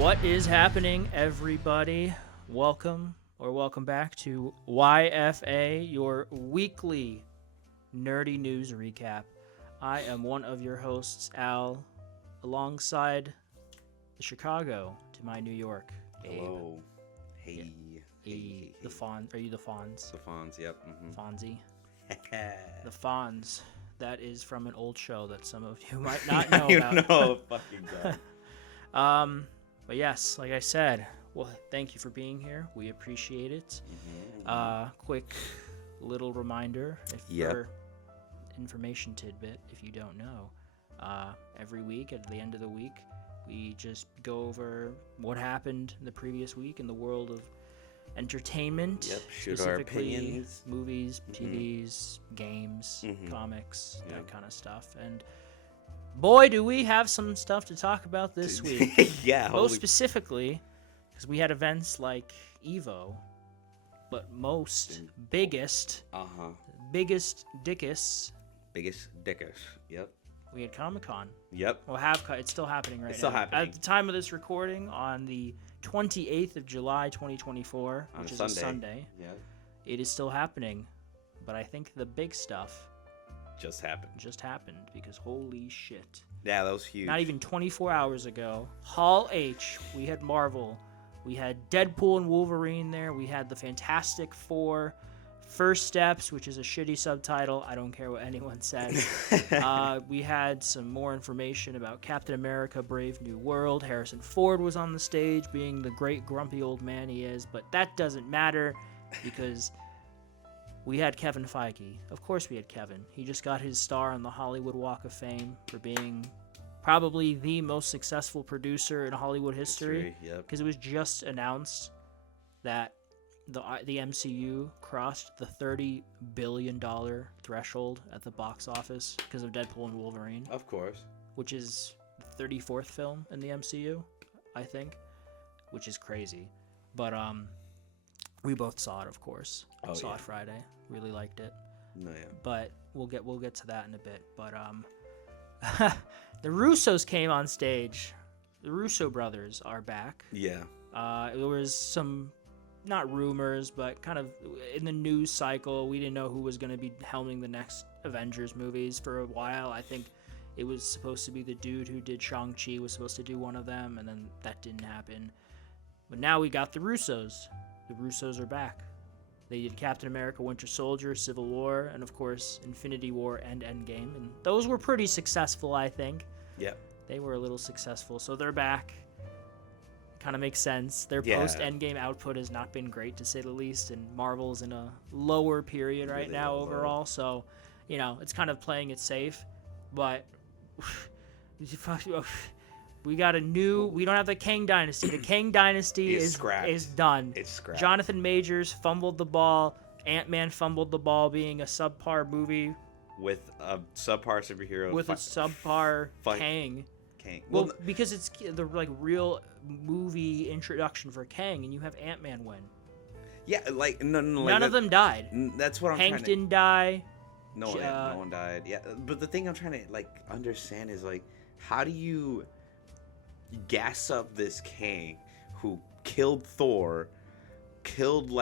What is happening, everybody? Welcome back to YFA, your weekly nerdy news recap. I am one of your hosts, Al, alongside the Chicago to my New York, Abe. Hello. Hey. Yeah. Hey. The Fonz. Are you the Fonz? The Fonz, yep. Fonzie. The Fonz. That is from an old show that some of you might not know about. You know, fucking God. But yes, like I said, well, thank you for being here. We appreciate it. Quick little reminder, for information tidbit, if you don't know, every week at the end of the week, we just go over what happened the previous week in the world of entertainment. Yep, shoot our opinions. Movies, TVs, games, comics, Yep. that kind of stuff. And boy, do we have some stuff to talk about this week. Yeah. Most specifically, because we had events like EVO, but biggest dickus, Yep. we had Comic-Con. Yep. Well, it's still happening right now. It's still happening. At the time of this recording, on the 28th of July, 2024, which is a Sunday, Yep. it is still happening. But I think the big stuff Just happened. because holy shit. Yeah, that was huge. Not even 24 hours ago, Hall H, we had Marvel. We had Deadpool and Wolverine there. We had the Fantastic Four, First Steps, which is a shitty subtitle. I don't care what anyone says. We had some more information about Captain America, Brave New World. Harrison Ford was on the stage being the great grumpy old man he is, but that doesn't matter because we had Kevin Feige. Of course we had Kevin. He just got his star on the Hollywood Walk of Fame for being probably the most successful producer in Hollywood history. Yep. Because it was just announced that the MCU crossed the $30 billion threshold at the box office because of Deadpool and Wolverine. Of course. Which is the 34th film in the MCU, I think, which is crazy. But we both saw it, of course. Saw it Friday. Really liked it. No, yeah. But we'll get to that in a bit. But the Russos came on stage. The Russo brothers are back. Yeah. There was some, not rumors, but kind of in the news cycle, we didn't know who was going to be helming the next Avengers movies for a while. I think it was supposed to be the dude who did Shang-Chi was supposed to do one of them, and then that didn't happen. But now we got the Russos. The Russos are back. They did Captain America, Winter Soldier, Civil War, and of course Infinity War and Endgame. And those were pretty successful, I think. Yep. They were a little successful, so they're back. Kind of makes sense. Their post-Endgame output has not been great, to say the least, and Marvel's in a lower period right now overall. So, it's kind of playing it safe. But we got we don't have the Kang Dynasty. The Kang Dynasty is done. It's scrapped. Jonathan Majors fumbled the ball. Ant-Man fumbled the ball being a subpar movie. With a subpar superhero. With a subpar Kang. Well, because it's the real movie introduction for Kang, and you have Ant-Man win. Yeah, none of them died. That's what I'm Hank didn't die. No one died. Yeah, but the thing I'm trying to understand is how do you gas up this Kang who killed Thor, killed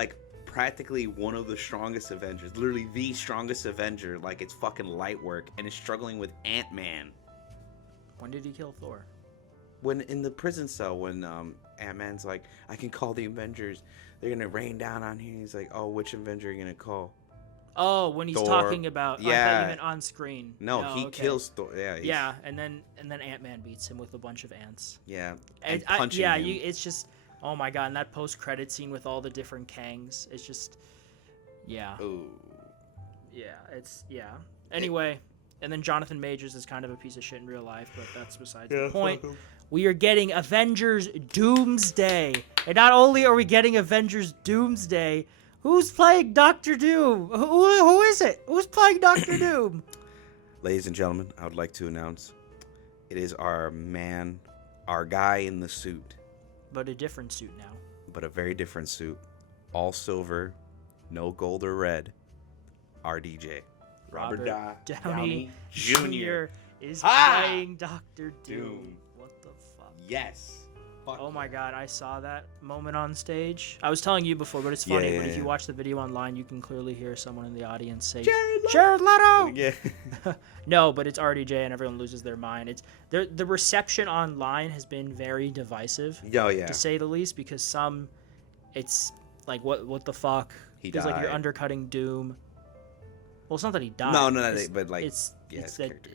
practically one of the strongest Avengers, literally the strongest Avenger, it's fucking light work, and is struggling with Ant-Man. When did he kill Thor? When in the prison cell, when Ant-Man's like, I can call the Avengers, they're gonna rain down on here. He's like, oh, which Avenger are you gonna call? Oh, when he's Thor. Talking about, I thought you meant on screen. No, he kills Thor. Yeah, and then Ant-Man beats him with a bunch of ants. Yeah, and punching him. It's just, oh my god, and that post-credit scene with all the different Kangs, it's just, yeah. Ooh. Yeah, Anyway, and then Jonathan Majors is kind of a piece of shit in real life, but that's besides the point. We are getting Avengers Doomsday. And not only are we getting Avengers Doomsday, who's playing Doctor Doom? Who is it? Who's playing Doctor Doom? Ladies and gentlemen, I would like to announce it is our guy in the suit. But a different suit now. But a very different suit. All silver, no gold or red. RDJ. Robert Downey Jr. is playing Doctor Doom. Doom. What the fuck? Yes. Fuck Oh yeah. my god, I saw that moment on stage. I was telling you before, but it's funny. Yeah, but if you yeah. watch the video online, you can clearly hear someone in the audience say, Jared Leto! Jared Leto! Yeah. No, but it's RDJ and everyone loses their mind. It's the reception online has been very divisive, Oh yeah. to say the least, because it's like what the fuck? He Feels like you're died. undercutting Doom. Well, it's not that he died. No, it's, but like, it's yeah, it's his that character.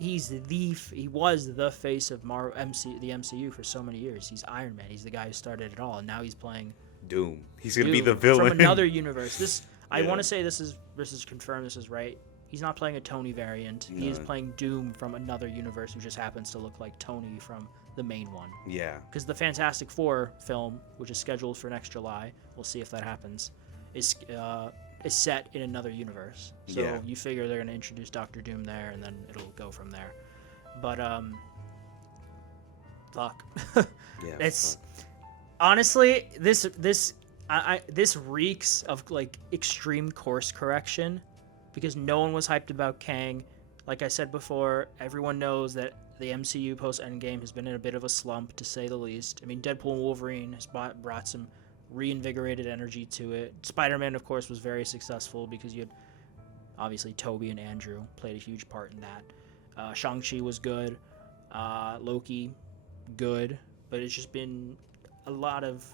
he was the face of the MCU for so many years. He's Iron Man. He's the guy who started it all, and now he's playing Doom. He's gonna Doom be the villain from another universe. I Yeah. want to say this is confirmed. This is right. He's not playing a Tony variant. He is No. playing Doom from another universe who just happens to look like Tony from the main one. Yeah. Because the Fantastic Four film, which is scheduled for next July, we'll see if that happens, is set in another universe. So Yeah. you figure they're gonna introduce Doctor Doom there, and then it'll go from there. But fuck. Yeah. It's fuck. honestly this reeks of like extreme course correction, because no one was hyped about Kang. Like I said before, everyone knows that the MCU post Endgame has been in a bit of a slump, to say the least. I mean, Deadpool and Wolverine has brought some reinvigorated energy to it. Spider-Man, of course, was very successful because you had obviously Toby and Andrew played a huge part in that. Shang-Chi was good. Loki, good, but it's just been a lot of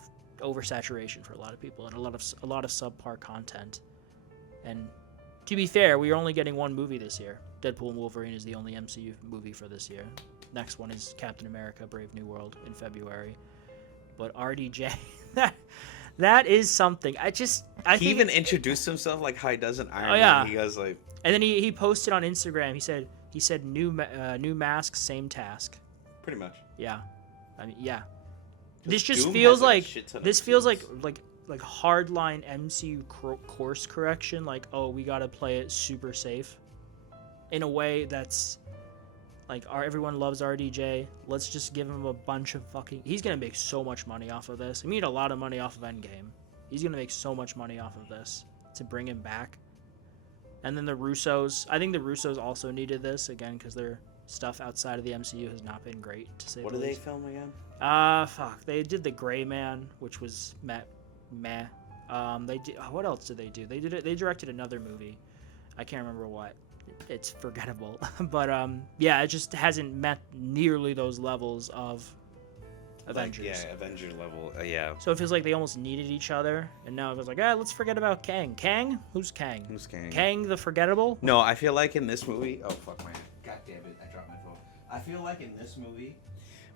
oversaturation for a lot of people and a lot of subpar content. And to be fair, we are only getting one movie this year. Deadpool and Wolverine is the only MCU movie for this year. Next one is Captain America: Brave New World in February. But RDJ, that is something. I He think even introduced himself like how he does in Iron Man. yeah. He goes like, and then he posted on Instagram. He said new mask, same task. pretty much. Yeah, I mean, yeah. This just Doom feels has, like, a like shit ton of this feels like suits. hardline MCU course correction. Like, oh, we gotta play it super safe, in a way that's like, everyone loves RDJ. Let's just give him a bunch of fucking. He's gonna make so much money off of this. He made a lot of money off of Endgame. He's gonna make so much money off of this to bring him back. And then the Russos. I think the Russos also needed this again because their stuff outside of the MCU has not been great, to say What the do they least. film again? Fuck. They did The Gray Man, which was meh. They did. What else did they do? They did it. They directed another movie. I can't remember what. It's forgettable. But yeah, it just hasn't met nearly those levels of Avengers. Like, yeah, Avenger level. Yeah. So it feels like they almost needed each other, and now it was like, let's forget about Kang. Kang? Who's Kang? Who's Kang? Kang the Forgettable? No, I feel like in this movie. Oh fuck my! God damn it! I dropped my phone. I feel like in this movie,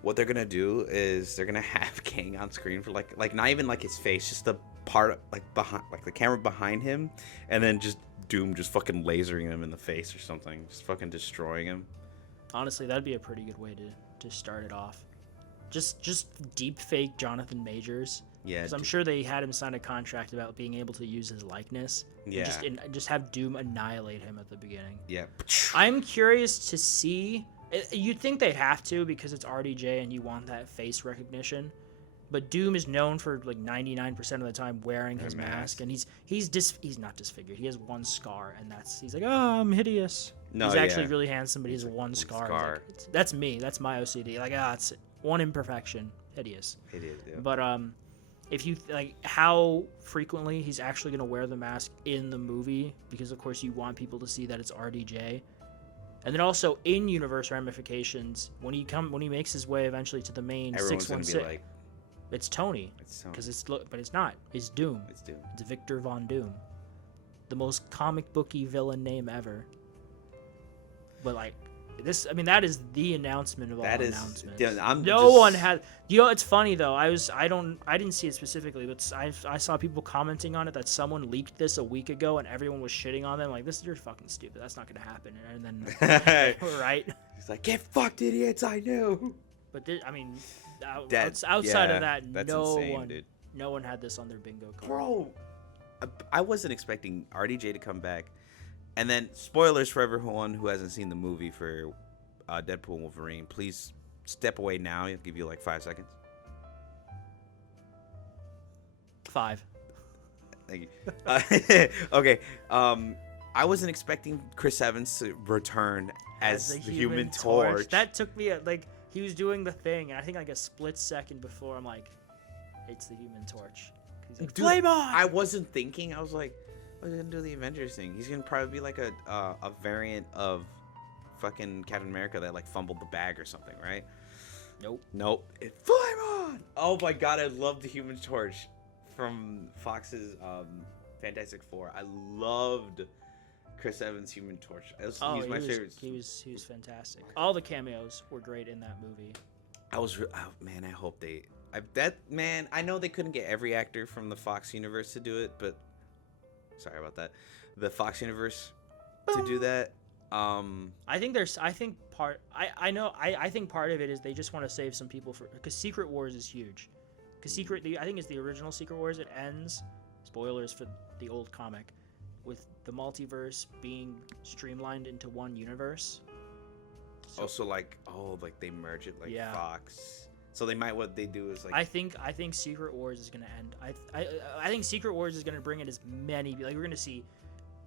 what they're gonna do is they're gonna have Kang on screen for like not even like his face, just the part like behind, like the camera behind him, and then just Doom just fucking lasering him in the face or something, just fucking destroying him. Honestly, that'd be a pretty good way to start it off. Just deep fake Jonathan Majors. Yeah. Because I'm sure they had him sign a contract about being able to use his likeness. Yeah. And just have Doom annihilate him at the beginning. Yeah. I'm curious to see. You'd think they'd have to because it's RDJ and you want that face recognition. But Doom is known for like 99% of the time wearing his mask, and he's not disfigured. He has one scar, and he's like, oh, I'm hideous. No, he's actually yeah. really handsome, but he has one scar. He's like, that's me. That's my OCD. Like, it's one imperfection. Hideous. It is. Yeah. But if you like how frequently he's actually gonna wear the mask in the movie, because of course you want people to see that it's RDJ. And then also in universe ramifications, when he makes his way eventually to the main Everyone's gonna 616, be like, it's Tony, because but it's not. It's Doom. It's Doom. It's Victor Von Doom, the most comic booky villain name ever. But like this, I mean, that is the announcement of all announcements. Yeah, No one had. You know, it's funny though. I didn't see it specifically, but I saw people commenting on it that someone leaked this a week ago, and everyone was shitting on them like, "This is fucking stupid. That's not gonna happen." And then, right? He's like, "Get fucked, idiots! I knew." But I mean, outside yeah, of that, that's insane, dude. no one had this on their bingo card. Bro, I wasn't expecting RDJ to come back. And then, spoilers for everyone who hasn't seen the movie for Deadpool and Wolverine. Please step away now. I'll give you like 5 seconds. 5. Thank you. Okay. I wasn't expecting Chris Evans to return as the Human Torch. That took me he was doing the thing, and I think like a split second before, I'm like, it's the Human Torch. He's like, Dude, flame on! I wasn't thinking. I was like, what's he gonna do the Avengers thing? He's gonna probably be like a variant of fucking Captain America that like fumbled the bag or something, right? Nope. Flame on! Oh my god, I love the Human Torch from Fox's Fantastic Four. I loved Chris Evans' Human Torch. He's my favorite. He was fantastic. All the cameos were great in that movie. I hope they. I know they couldn't get every actor from the Fox universe to do it, but sorry about that. The Fox universe to do that. I think part of it is they just want to save some people because Secret Wars is huge. Because I think it's the original Secret Wars. It ends, spoilers for the old comic, with the multiverse being streamlined into one universe. So, like they merge it like Fox. So what they do is like I think Secret Wars is gonna end. I think Secret Wars is gonna bring in as many, like we're gonna see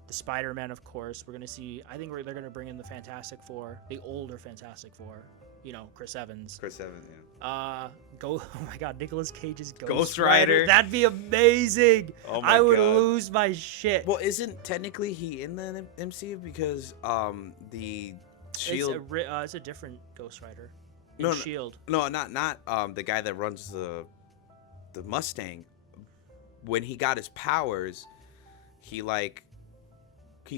the Spider-Man, of course. We're gonna see. I think they're gonna bring in the Fantastic Four, the older Fantastic Four. You know, Chris Evans. Yeah. Oh my God, Nicolas Cage's Ghost Rider. That'd be amazing. Oh my I would God. lose my shit. Well, isn't technically he in the MCU because the Shield? It's a different Ghost Rider. In Shield. No, not the guy that runs the Mustang. When he got his powers, he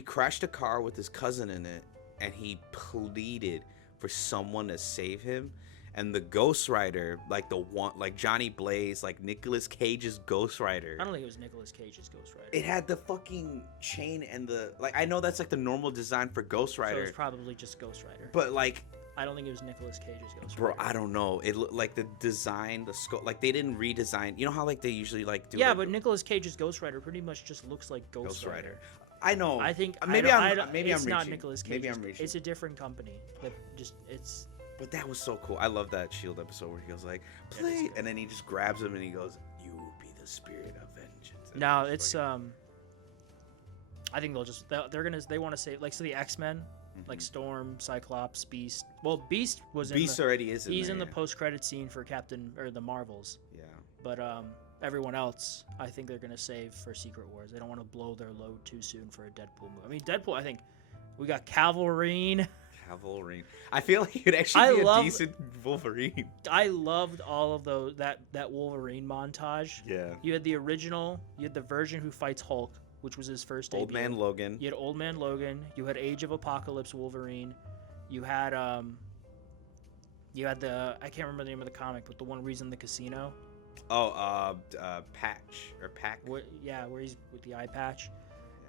crashed a car with his cousin in it, and he pleaded for someone to save him. And the Ghost Rider, like Johnny Blaze, like Nicolas Cage's Ghost Rider. I don't think it was Nicolas Cage's Ghost Rider. It had the fucking chain and I know that's like the normal design for Ghost Rider. So it was probably just Ghost Rider. But like, I don't think it was Nicolas Cage's Ghost Rider. bro, I don't know. It looked like the design, the scope, like they didn't redesign. You know how like they usually like do. Yeah, but Nicolas Cage's Ghost Rider pretty much just looks like Ghost Rider. I know. I think maybe I'm reaching. not Nicolas Cage. Maybe I'm reaching. It's a different company. But that was so cool. I love that Shield episode where he goes like, "Play," and then he just grabs him and he goes, "You will be the spirit of vengeance." And no, it's I think they want to say like the X-Men, like Storm, Cyclops, Beast. Well, Beast already is. He's in the post-credit scene for the Marvels. Yeah. But everyone else, I think they're gonna save for Secret Wars. They don't want to blow their load too soon for a Deadpool movie. I mean, Deadpool. I think we got Wolverine. I feel like it'd actually be a decent Wolverine. I loved all of those that Wolverine montage. Yeah. You had the original. You had the version who fights Hulk, which was his first debut. Old Man Logan. You had Old Man Logan. You had Age of Apocalypse Wolverine. You had the I can't remember the name of the comic, but the one where he's in the casino. Oh, Patch or Pack. Where he's with the eye patch.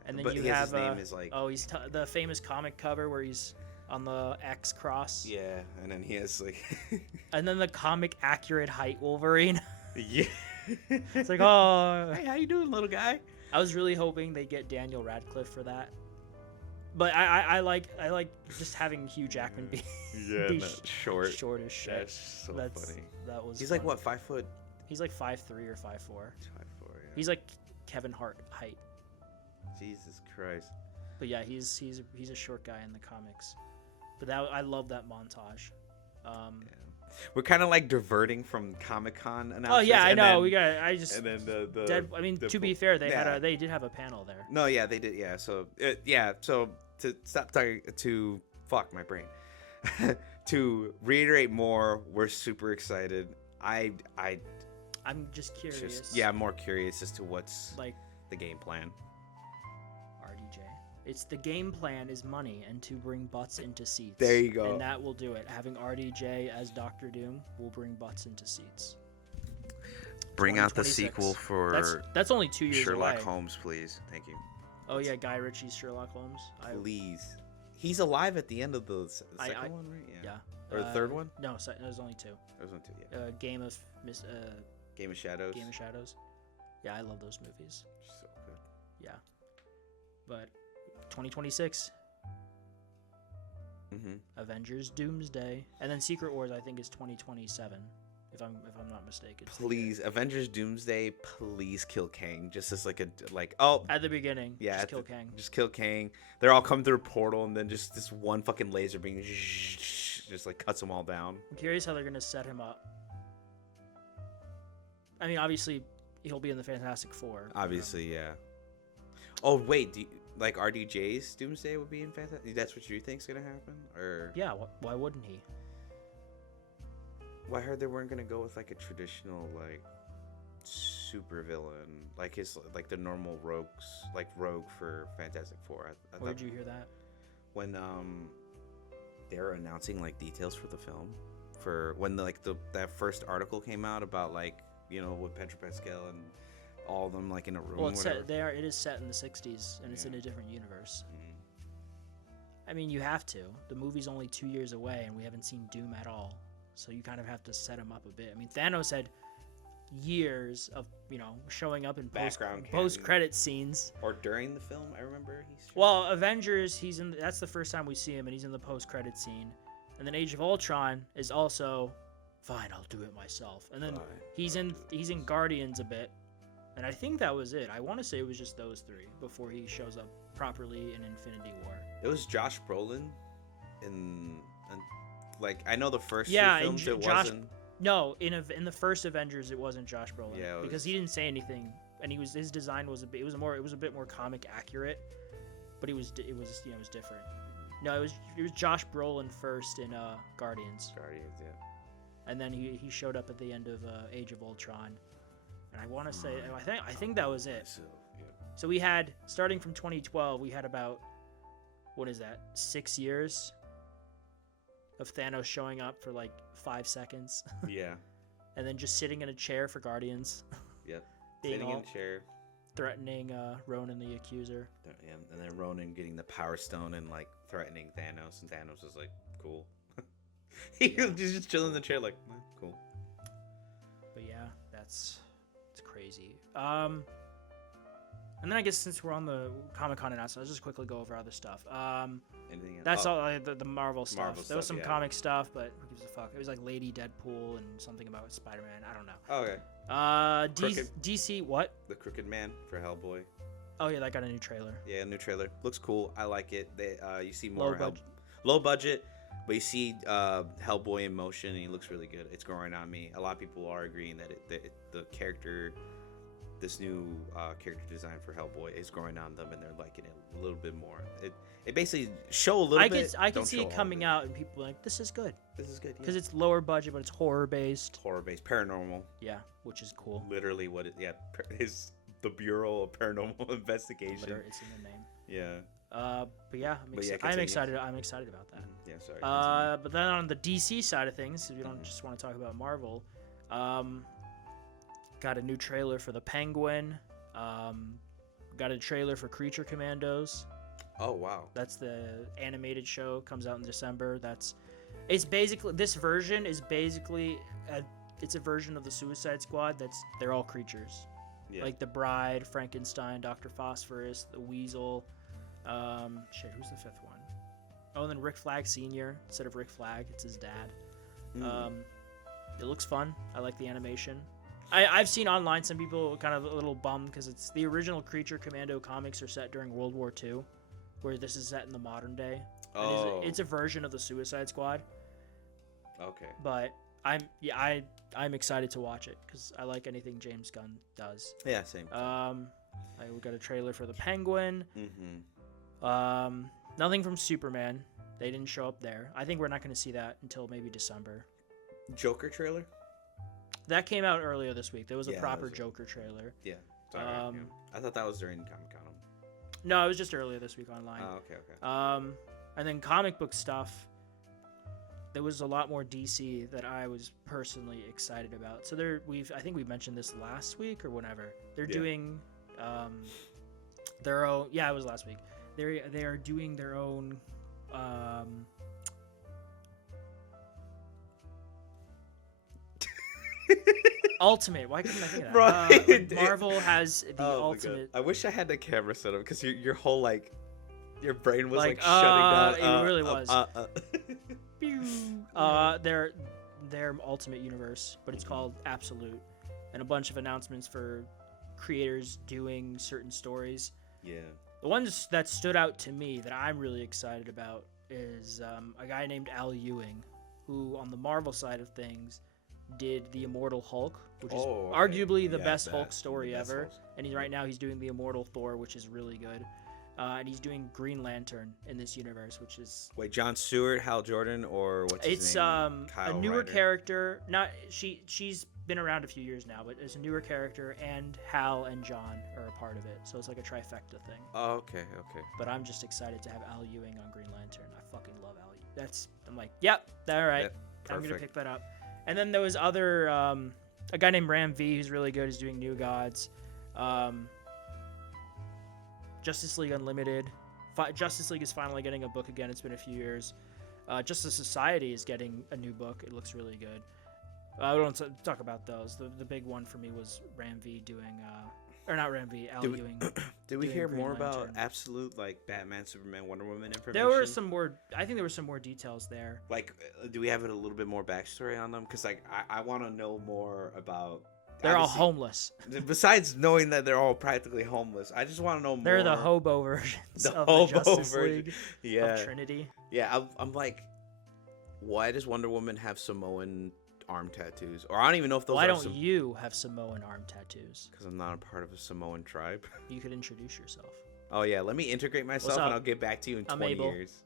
And then but you his have name is like he's the famous comic cover where he's on the X cross. Yeah, and then he has like and then the comic accurate height Wolverine. Yeah. It's like, oh, hey, how you doing, little guy? I was really hoping they'd get Daniel Radcliffe for that. But I like just having Hugh Jackman be short as shit. That's so funny. That was He's fun. like what, 5 foot? He's like 5'3" or 5'4". 5'4", yeah. He's like Kevin Hart height. Jesus Christ. But yeah, he's a short guy in the comics. But I love that montage. Yeah. We're kind of like diverting from Comic-Con announcements. Oh yeah, I know. And then to be fair, they did have a panel there. No, yeah, they did. Yeah, so so to stop talking to fuck my brain. To reiterate more, we're super excited. I'm just curious. I'm more curious as to what's like the game plan. RDJ. It's the game plan is money and to bring butts into seats. There you go. And that will do it. Having RDJ as Doctor Doom will bring butts into seats. Bring out the sequel for that's only 2 years Sherlock away. Holmes, please. Thank you. Oh yeah, Guy Ritchie's Sherlock Holmes. Please. He's alive at the end of the second one, right? Yeah. Or the third one? No, there's only 2. There's only 2. Yeah. Game of Shadows. Game of Shadows. Yeah, I love those movies. So good. Yeah. But 2026. Avengers Doomsday, and then Secret Wars I think is 2027 if I'm not mistaken. Please, Avengers Doomsday, please kill Kang just as at the beginning. Yeah, just kill Kang. Just kill Kang. They're all coming through a portal and then just this one fucking laser beam just like cuts them all down. I'm curious how they're gonna set him up. I mean, obviously, he'll be in the Fantastic Four. Obviously, yeah. Oh wait, like RDJ's Doomsday would be in Fantastic? That's what you think's gonna happen, or? Yeah, why wouldn't he? Well, I heard they weren't gonna go with like a traditional like super villain, like the normal rogue for Fantastic Four. Where'd you hear that? When they were announcing like details for the film, for when that first article came out about like with Pedro Pascal and all of them like in a room. Well, it's set. It is set in the '60s, and it's in a different universe. I mean, you have to. The movie's only 2 years away, and we haven't seen Doom at all. So you kind of have to set him up a bit. I mean, Thanos had years of showing up in post-credit scenes. Or during the film, I remember Well, Avengers, that's the first time we see him, and he's in the post-credit scene. And then Age of Ultron is also, fine, I'll do it myself. And then he's in Guardians a bit. And I think that was it. I want to say it was just those three before he shows up properly in Infinity War. It was Josh Brolin in like I know the first two films wasn't. No, in the first Avengers it wasn't Josh Brolin. Yeah, because he didn't say anything, and his design was a bit more comic accurate, but it was different. No, it was Josh Brolin first in Guardians. Guardians, yeah. And then he showed up at the end of Age of Ultron. And I want to say, I think that was it. So we had, starting from 2012, we had about, 6 years of Thanos showing up for like 5 seconds. Yeah. And then just sitting in a chair for Guardians. Yep. Sitting in a chair. Threatening Ronan the Accuser. Yeah, and then Ronan getting the Power Stone and like threatening Thanos, and Thanos was like, cool. He's just chilling in the chair like, cool. But yeah, it's crazy. And then I guess since we're on the Comic-Con announcement, let's just quickly go over other stuff. Anything else? That's all the Marvel stuff. There was some yeah. comic stuff, but who gives a fuck? It was like Lady Deadpool and something about Spider-Man. I don't know. Oh, okay. DC, what? The Crooked Man for Hellboy. Oh yeah, that got a new trailer. Yeah, new trailer. Looks cool. I like it. You see more low budget, but you see Hellboy in motion, and he looks really good. It's growing on me. A lot of people are agreeing that the character, this new character design for Hellboy is growing on them, and they're liking it a little bit more. It basically show a little bit. I can see it coming out, and people are like, this is good. This is good because it's lower budget, but it's horror based. Horror based, paranormal. Yeah, which is cool. Literally, what it is the Bureau of Paranormal Investigation. Literally, it's in the name. Yeah. But yeah, I'm excited. I'm excited about that. Yeah, sorry. But then on the DC side of things, if you don't just want to talk about Marvel, got a new trailer for the Penguin. Got a trailer for Creature Commandos. Oh wow. That's the animated show. Comes out in December. It's basically this version is basically it's a version of the Suicide Squad. They're all creatures. Yeah. Like the Bride, Frankenstein, Dr. Phosphorus, the Weasel. Who's the fifth one? Oh, and then Rick Flag Sr. Instead of Rick Flag, it's his dad. It looks fun. I like the animation. I've seen online some people kind of a little bummed because it's the original Creature Commando comics are set during World War II, where this is set in the modern day. Oh. It's a version of the Suicide Squad. Okay. But I'm excited to watch it because I like anything James Gunn does. Yeah, same. We got a trailer for the Penguin. Mm-hmm. Nothing from Superman. They didn't show up there. I think we're not going to see that until maybe December. Joker trailer? That came out earlier this week. There was a proper Joker trailer. Yeah. Sorry, I thought that was during Comic-Con. No, it was just earlier this week online. Oh, okay. And then comic book stuff. There was a lot more DC that I was personally excited about. So I think we mentioned this last week or whenever. They're doing their own. Yeah, it was last week. They are doing their own. Ultimate. Why couldn't I think of that? Marvel has the Ultimate. I wish I had the camera set up because your whole your brain was shutting down. It really was. Their Ultimate Universe, but it's called Absolute, and a bunch of announcements for creators doing certain stories. Yeah. The ones that stood out to me that I'm really excited about is a guy named Al Ewing, who on the Marvel side of things did the Immortal Hulk, which is Oh, okay. arguably the Yeah, best that- Hulk story the best ever. Hulk. And right now he's doing the Immortal Thor, which is really good. And he's doing Green Lantern in this universe, which is Wait, John Stewart, Hal Jordan, or what's his it's name? a Kyle newer Ryder? character. Not she's been around a few years now, but it's a newer character, and Hal and John are a part of it. So it's like a trifecta thing. Oh, okay. But I'm just excited to have Al Ewing on Green Lantern. I fucking love Al. I'm like, yep, all right. Yep, I'm gonna perfect. pick that up. And then there was other a guy named Ram V who's really good. He's doing New Gods, Justice League Unlimited. Justice League is finally getting a book again. It's been a few years. Justice Society is getting a new book. It looks really good. I don't talk about those. The big one for me was Ram V doing, or not Ram V, Al Ewing. Did we doing hear Green more about Lantern. absolute like Batman, Superman, Wonder Woman information? There were some more. I think there were some more details there. Like, do we have a little bit more backstory on them? Because like I want to know more about. They're all obviously, homeless. Besides knowing that they're all practically homeless, I just want to know more. They're the hobo versions The of hobo the Justice version. League Yeah, of Trinity. yeah. I'm like, why does Wonder Woman have Samoan arm tattoos? Or I don't even know if those Why are don't you have Samoan arm tattoos? Because I'm not a part of a Samoan tribe. You could introduce yourself. Oh yeah, let me integrate myself up? and I'll get back to you in I'm 20 Abel. years.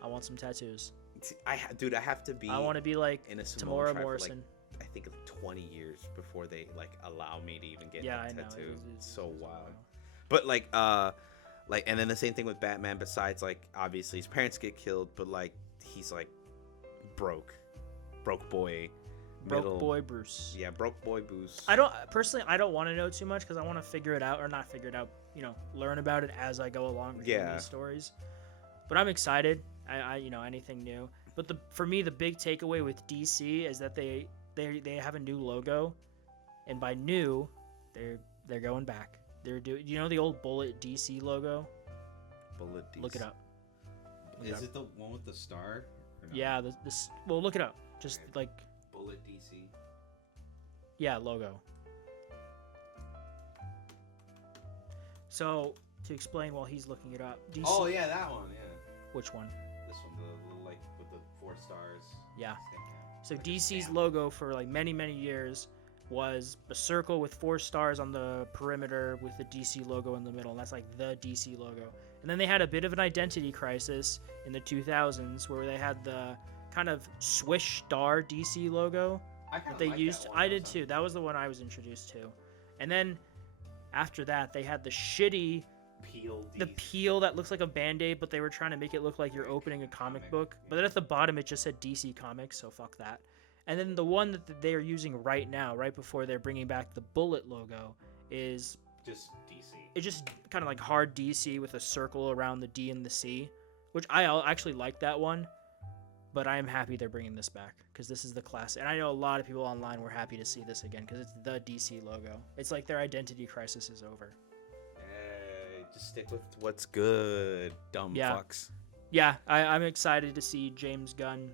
I want some tattoos. See, dude, I have to be. I want to be like in a Samoan Tamora tribe for, Morrison. Like, I think like 20 years before they like allow me to even get Yeah, a I know. tattoo. It's So wild. wild. But like and then the same thing with Batman. Besides, like obviously his parents get killed, but like he's like broke boy, Broke boy Bruce. Yeah, broke boy Bruce. I don't want to know too much because I want to figure it out, or not figure it out. Learn about it as I go along reading Yeah. these stories. But I'm excited. I anything new. But for me, the big takeaway with DC is that they have a new logo, and by new, they're going back. They're doing the old Bullet DC logo. Bullet DC. Look it up. Is it the one with the star? Or no? Yeah, well, look it up. Just Okay. like Bullet DC. yeah, logo. So to explain while he's looking it up, DC. Oh yeah, that one. Yeah, Which one? this one, the little like with the 4 stars. Yeah. stamp. So Like a DC's stamp. logo for like many years was a circle with 4 stars on the perimeter with the DC logo in the middle, and that's like the DC logo. And then they had a bit of an identity crisis in the 2000s where they had the kind of swish star DC logo I that kinda they like used. that one, I did also. too. That was the one I was introduced to. And then after that, they had the shitty Peel the DC. peel that looks like a band-aid, but they were trying to make it look like you're opening a comic book. But then at the bottom it just said DC Comics, so fuck that. And then the one that they are using right now, right before they're bringing back the Bullet logo, is Just DC. it's just kind of like hard DC with a circle around the D and the C, which I actually like that one. But I am happy they're bringing this back because this is the classic. And I know a lot of people online were happy to see this again because it's the DC logo. It's like their identity crisis is over. Hey, just stick with what's good, dumb Yeah. fucks. Yeah, I'm excited to see James Gunn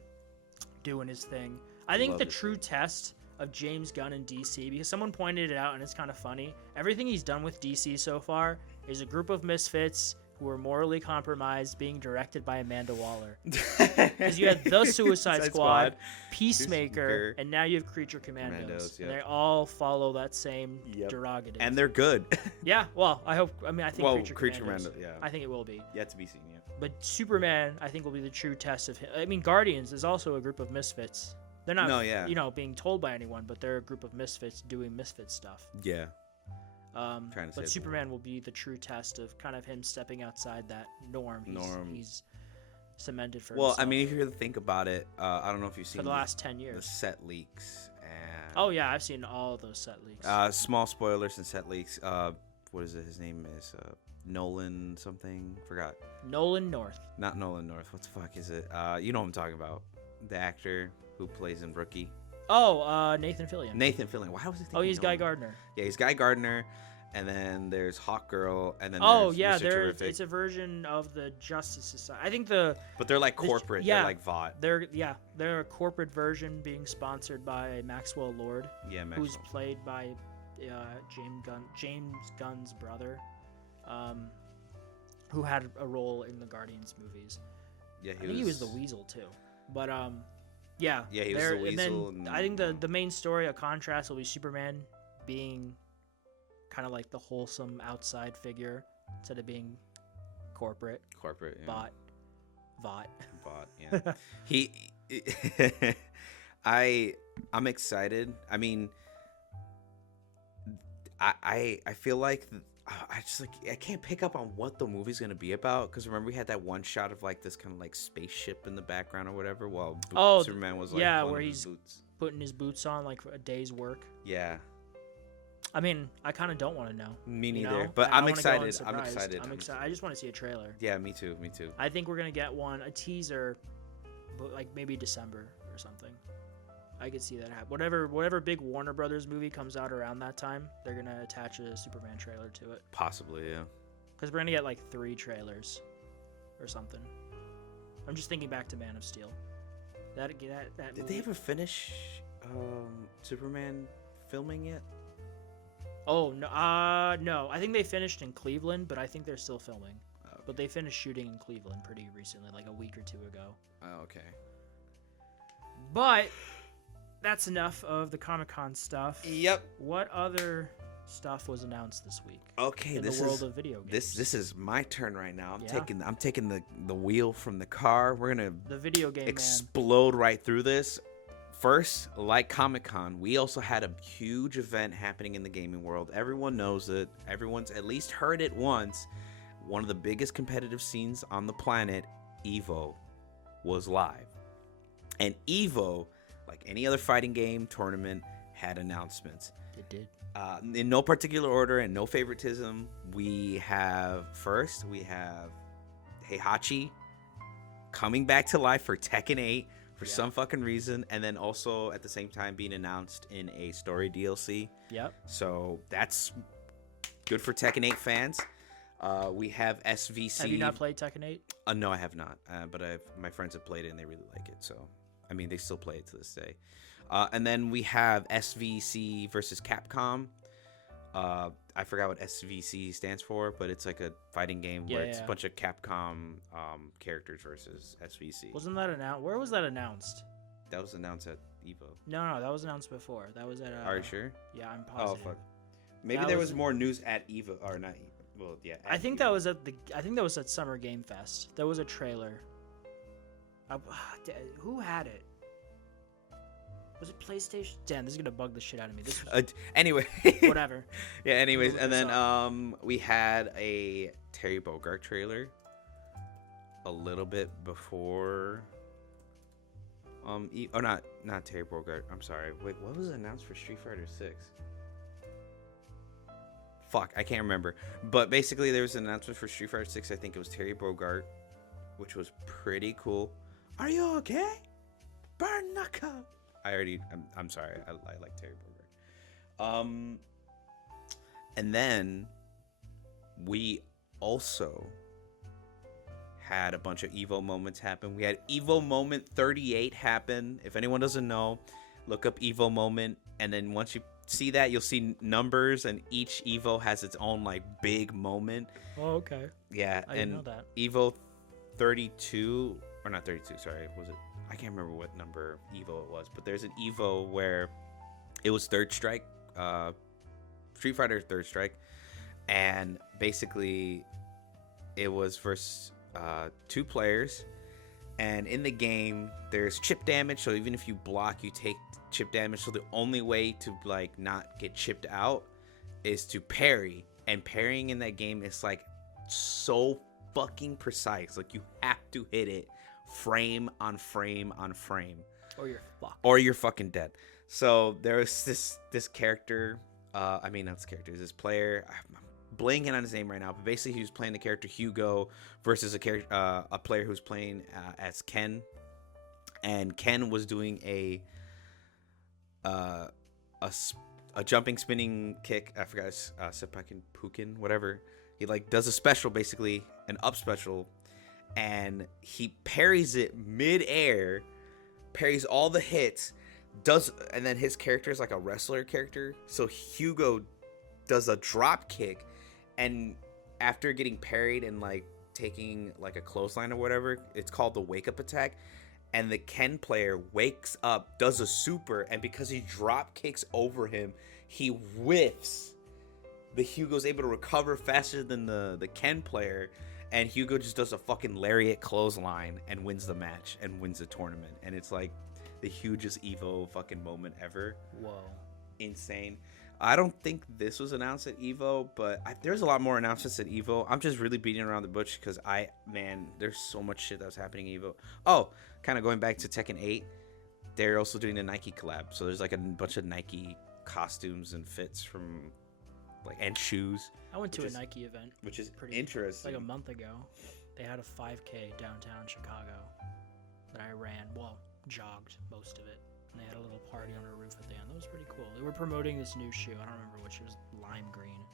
doing his thing. I think Love the it. true test of James Gunn and DC, because someone pointed it out and it's kind of funny, everything he's done with DC so far is a group of misfits who are morally compromised being directed by Amanda Waller. Because you had The Suicide Squad, Peacemaker, Peacemaker. and now you have Creature Commandos. Commandos, And yep. they all follow that same Yep. derogative. And they're good. yeah, well, I think well, Creature Commandos. yeah. I think it will be. Yet to be seen, yeah. But Superman, I think, will be the true test of him. I mean, Guardians is also a group of misfits. They're not, No, yeah. being told by anyone, but they're a group of misfits doing misfit stuff. Yeah. Trying to save but the Superman will be the true test of kind of him stepping outside that norm. He's cemented for Well, himself I mean, if you really think about it, I don't know if you've seen for the last 10 the years. set leaks. And, Oh, yeah, I've seen all of those set leaks. small spoilers and set leaks. What is it? His name is Nolan something. Forgot. Nolan North. Not Nolan North. What the fuck is it? You know what I'm talking about. The actor who plays in Rookie. Oh, Nathan Fillion. Nathan Fillion. Why was I thinking Oh, he's Guy Nolan? Gardner. Yeah, he's Guy Gardner. And then there's Hawk Girl. And then Oh, there's yeah, Mr. Terrific. it's a version of the Justice Society. I think But they're like corporate. yeah. They're like VOT. they're a corporate version being sponsored by Maxwell Lord, Yeah, who's Maxwell. played by James Gunn's brother, who had a role in the Guardians movies. Yeah, I think he was the Weasel too. But Yeah. Yeah, he was the weasel. And then I think the main story, a contrast, will be Superman being kind of like the wholesome outside figure instead of being corporate, yeah. Vought. Yeah. he I'm excited. I mean, I feel like I can't pick up on what the movie's gonna be about, because remember we had that one shot of like this kind of like spaceship in the background or whatever while Superman was like where he's putting his boots on like for a day's work. Yeah. I mean, I kind of don't want to know. Me neither, you know? but I'm I excited. excited. I'm excited. I just want to see a trailer. Yeah, me too. I think we're gonna get a teaser, but like maybe December or something. I could see that happen. Whatever big Warner Brothers movie comes out around that time, they're gonna attach a Superman trailer to it. Possibly, yeah. Because we're gonna get like 3 trailers, or something. I'm just thinking back to Man of Steel. That Did movie. they ever finish Superman filming yet? Oh no, no. I think they finished in Cleveland, but I think they're still filming. Okay. But they finished shooting in Cleveland pretty recently, like a week or 2 ago. Oh, okay. But that's enough of the Comic-Con stuff. Yep. What other stuff was announced this week? Okay, in the world of video games. This is my turn right now. I'm taking the wheel from the car. We're gonna the video game explode right through this. First, like Comic-Con, we also had a huge event happening in the gaming world. Everyone knows it. Everyone's at least heard it once. One of the biggest competitive scenes on the planet, EVO, was live. And EVO, like any other fighting game tournament, had announcements. It did. In no particular order and no favoritism, we have Heihachi coming back to life for Tekken 8 for some fucking reason, and then also at the same time being announced in a story DLC. Yep. So that's good for Tekken 8 fans. We have SVC. Have you not played Tekken 8? No, I have not. But my friends have played it and they really like it. So, I mean, they still play it to this day. And then we have SVC versus Capcom. I forgot what SVC stands for, but it's like a fighting game where it's a bunch of Capcom characters versus SVC. Wasn't that announced? Where was that announced? That was announced at EVO. No, that was announced before. That was at. Are you sure? Yeah, I'm positive. Oh fuck. Maybe there was more news at EVO or not. Well, yeah. I think that was at Summer Game Fest. There was a trailer. Who had it? Was it PlayStation? Damn, this is gonna bug the shit out of me. This was... Anyway. Whatever. Yeah. Anyways, and then we had a Terry Bogard trailer. A little bit before. Not Terry Bogard. I'm sorry. Wait, what was announced for Street Fighter 6? Fuck, I can't remember. But basically, there was an announcement for Street Fighter 6. I think it was Terry Bogard, which was pretty cool. Are you okay? Burn knuckle. I'm sorry. I like Terry Bogard. And then we also had a bunch of EVO moments happen. We had EVO Moment 38 happen. If anyone doesn't know, look up EVO Moment, and then once you see that, you'll see numbers, and each EVO has its own like big moment. Oh, okay. Yeah, I didn't know that. EVO 32 or not 32? Sorry, was it? I can't remember what number EVO it was, but there's an EVO where it was Third Strike, Street Fighter Third Strike, and basically it was versus 2 players, and in the game there's chip damage, so even if you block, you take chip damage. So the only way to like not get chipped out is to parry, and parrying in that game is like so fucking precise. Like you have to hit it frame on frame on frame, or you're fucked, or you're fucking dead. So there's this character, this player, I'm blanking on his name right now, but basically he was playing the character Hugo versus a player who's playing as Ken, and Ken was doing a jumping spinning kick. I forgot, Seppaken Pukin, whatever. He like does a special, basically an up special, and he parries it mid-air, parries all the hits, and then his character is like a wrestler character, so Hugo does a drop kick, and after getting parried and like taking like a clothesline or whatever, it's called the wake up attack, and the Ken player wakes up, does a super, and because he drop kicks over him, he whiffs. The Hugo's able to recover faster than the Ken player, and Hugo just does a fucking lariat clothesline and wins the match and wins the tournament. And it's like the hugest Evo fucking moment ever. Whoa. Insane. I don't think this was announced at Evo, but there's a lot more announcements at Evo. I'm just really beating around the bush because there's so much shit that's happening at Evo. Oh, kind of going back to Tekken 8, they're also doing a Nike collab. So there's like a bunch of Nike costumes and fits from and shoes. I went to a Nike event, which is interesting. like a month ago. They had a 5K downtown Chicago that I ran. Well, jogged most of it. And they had a little party on a roof at the end. That was pretty cool. They were promoting this new shoe. I don't remember which. It was lime green.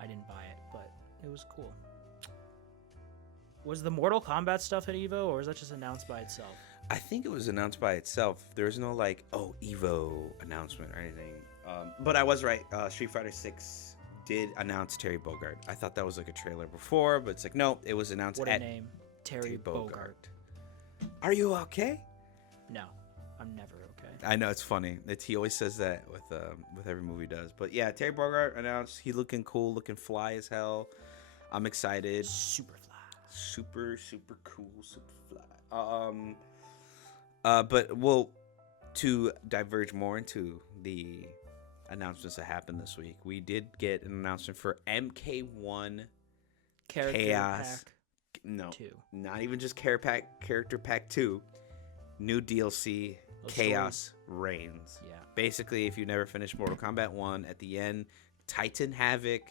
I didn't buy it, but it was cool. Was the Mortal Kombat stuff at Evo, or was that just announced by itself? I think it was announced by itself. There's no Evo announcement or anything. But I was right. Street Fighter 6 did announce Terry Bogard. I thought that was like a trailer before, but it's like, no, it was announced What a name. Terry Bogard. Are you okay? No, I'm never okay. I know, it's funny. He always says that with every movie he does. But yeah, Terry Bogard announced. He looking cool, looking fly as hell. I'm excited. Super fly. Super, super cool, super fly. But to diverge more into the announcements that happened this week, we did get an announcement for MK1 Character Chaos. Pack No, 2. not even just Character Pack 2. New DLC, Chaos Reigns. Yeah. Basically, if you never finished Mortal Kombat 1, at the end, Titan Havoc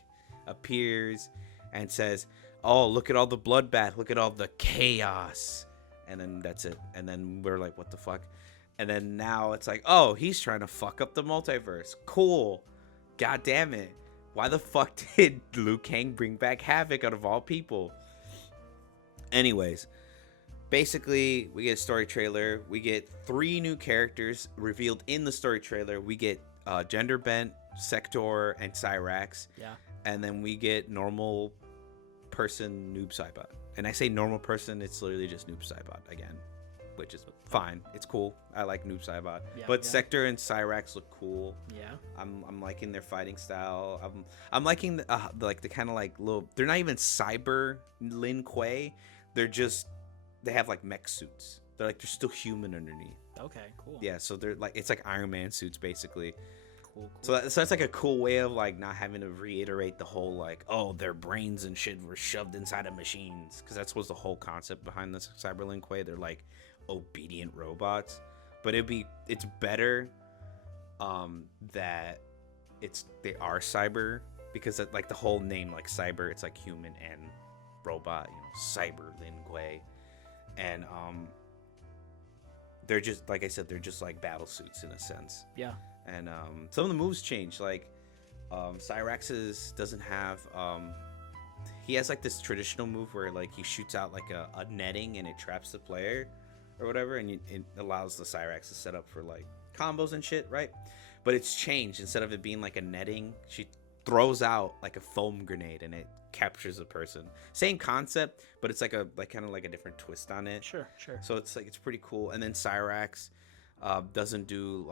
appears and says, oh, look at all the bloodbath, look at all the chaos. And then that's it. And then we're like, what the fuck? And then now it's like, oh, he's trying to fuck up the multiverse. Cool. God damn it. Why the fuck did Liu Kang bring back Havoc out of all people? Anyways, basically, we get a story trailer. We get 3 new characters revealed in the story trailer. We get Gender Bent, Sector, and Cyrax. Yeah. And then we get normal person Noob Saibot. And I say normal person, it's literally just Noob Saibot again, which is fine. It's cool. I like Noob Saibot. Yeah, but yeah. Sector and Cyrax look cool. Yeah. I'm liking their fighting style. I'm liking the kind of like little. They're not even cyber Lin Kuei. They have like mech suits. They're still human underneath. Okay, cool. Yeah, so they're it's like Iron Man suits basically. Cool. So that's like a cool way of not having to reiterate the whole their brains and shit were shoved inside of machines, because that was the whole concept behind this Cyber Lin Kuei. They're obedient robots, but it's better that they are cyber, because the whole name cyber, it's human and robot, Cyber Lin Kuei, and they're just like I said, they're just like battle suits in a sense. Yeah. And some of the moves change. Cyrax's doesn't have. He has this traditional move where he shoots out a netting and it traps the player, or whatever, and it allows the Cyrax to set up for combos and shit, right? But it's changed. Instead of it being a netting, she throws out a foam grenade and it captures a person. Same concept, but it's kind of a different twist on it. Sure. So it's it's pretty cool. And then Cyrax doesn't do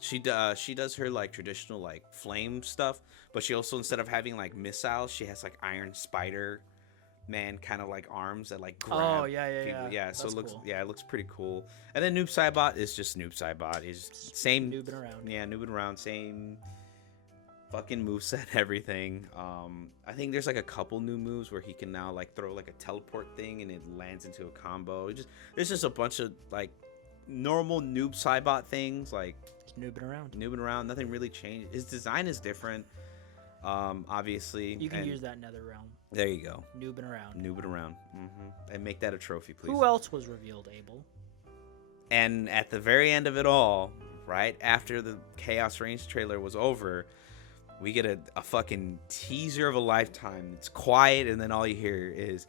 she does her traditional flame stuff, but she also, instead of having missiles, she has Iron Spider Man kind of arms that grab Oh yeah. people. So That's it looks cool. it looks pretty cool. And then Noob Saibot is just Noob Saibot. He's same Noobing around. Yeah, noobing around, same fucking moveset, everything. I think there's a couple new moves where he can now throw a teleport thing and it lands into a combo. There's just a bunch of normal Noob Saibot things, Just noobing around. Nothing really changed. His design is different, obviously. You can use that nether realm. There you go. Noobing around. And make that a trophy, please. Who else was revealed, Abel? And at the very end of it all, right after the Chaos Reigns trailer was over, we get a fucking teaser of a lifetime. It's quiet, and then all you hear is,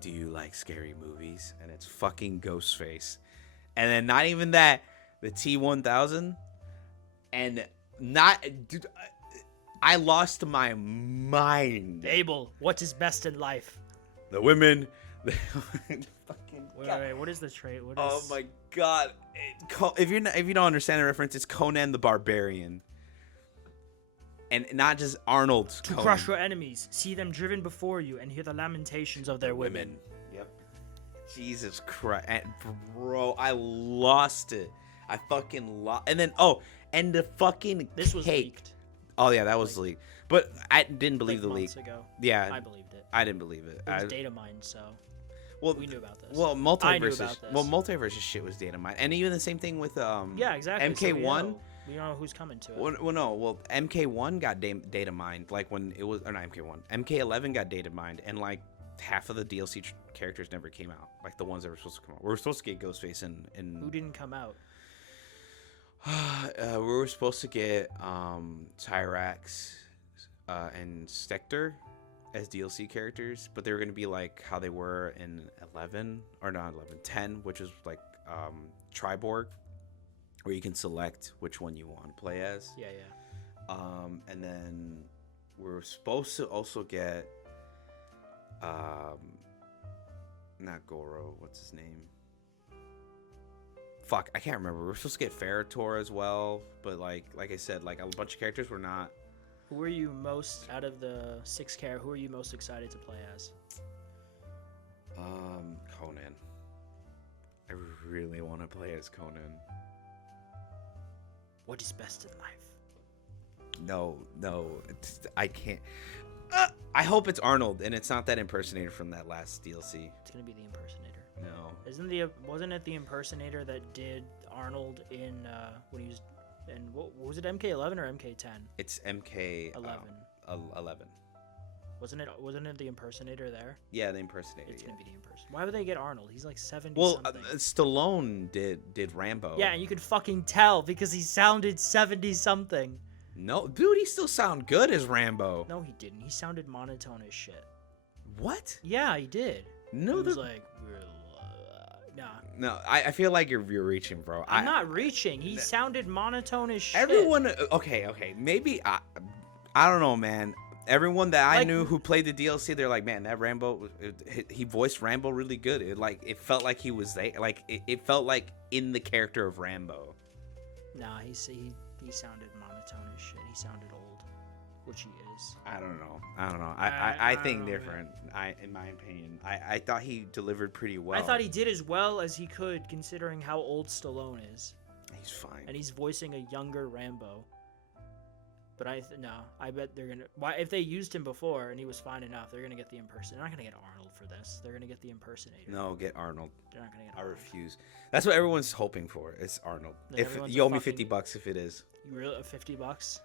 "Do you like scary movies?" And it's fucking Ghostface. And then not even that, the T-1000, and dude, I lost my mind. Abel, what is best in life? The women, Wait, what is the trait? What is... Oh my god! If you don't understand the reference, it's Conan the Barbarian, and not just Arnold. To crush your enemies, see them driven before you, and hear the lamentations of their women. Yep. Jesus Christ, bro! I lost it. I fucking lost. And then and the fucking This was cake. leaked. Oh yeah, that was leaked. But I didn't believe the leak. Months ago. Yeah, I believed it. I didn't believe it. It was data mined, so well, we knew about this. Well, I knew multiverses. about this. Well, multiverses shit was data mined, and even the same thing with yeah, exactly. MK1. We don't know who's coming to it. Well, MK1 got data mined, like when it was, or not MK1, MK11 got data mined, and like half of the DLC characters never came out, like the ones that were supposed to come out. We were supposed to get Ghostface and Who didn't come out? we were supposed to get Tyrax and Stector as DLC characters, but they were going to be like how they were in 10, which is like Triborg, where you can select which one you want to play as. Yeah. And then we're supposed to also get not Goro, what's his name? Fuck, I can't remember. We're supposed to get Ferritor as well, but like I said, like a bunch of characters were not. Who are you most, out of the 6 characters, who are you most excited to play as? Conan. I really want to play as Conan. What is best in life? No, I can't. I hope it's Arnold, and it's not that impersonator from that last DLC. It's gonna be the impersonator. No. Wasn't it the impersonator that did Arnold in when he was in what was it, MK11 or MK10? It's MK 11. Wasn't it the impersonator there? Yeah, the impersonator. It's gonna be the impersonator. Why would they get Arnold? He's like 70 Well, something. Stallone did Rambo. Yeah, and you could fucking tell because he sounded 70 something. No, dude, he still sound good as Rambo. No, he didn't. He sounded monotone as shit. What? Yeah, he did. No, he was like, nah. No, I feel like you're reaching, bro. I'm not reaching. He sounded monotone as shit. Everyone, okay, maybe I don't know, man. Everyone that I knew who played the DLC, they're like, man, that Rambo, he voiced Rambo really good. It felt like he was there, like it felt like in the character of Rambo. Nah, he sounded monotone as shit. He sounded old, which he is. I don't know. I think know, different. In my opinion, I thought he delivered pretty well. I thought he did as well as he could, considering how old Stallone is. He's fine. And he's voicing a younger Rambo. But I bet they're gonna. Why if they used him before and he was fine enough, they're gonna get the impersonator. They're not gonna get Arnold for this. They're gonna get the impersonator. No, get Arnold. They're not gonna get I Arnold. refuse. That's what everyone's hoping for. It's Arnold. Then If everyone's you a owe me fucking- $50 if it is. You really $50?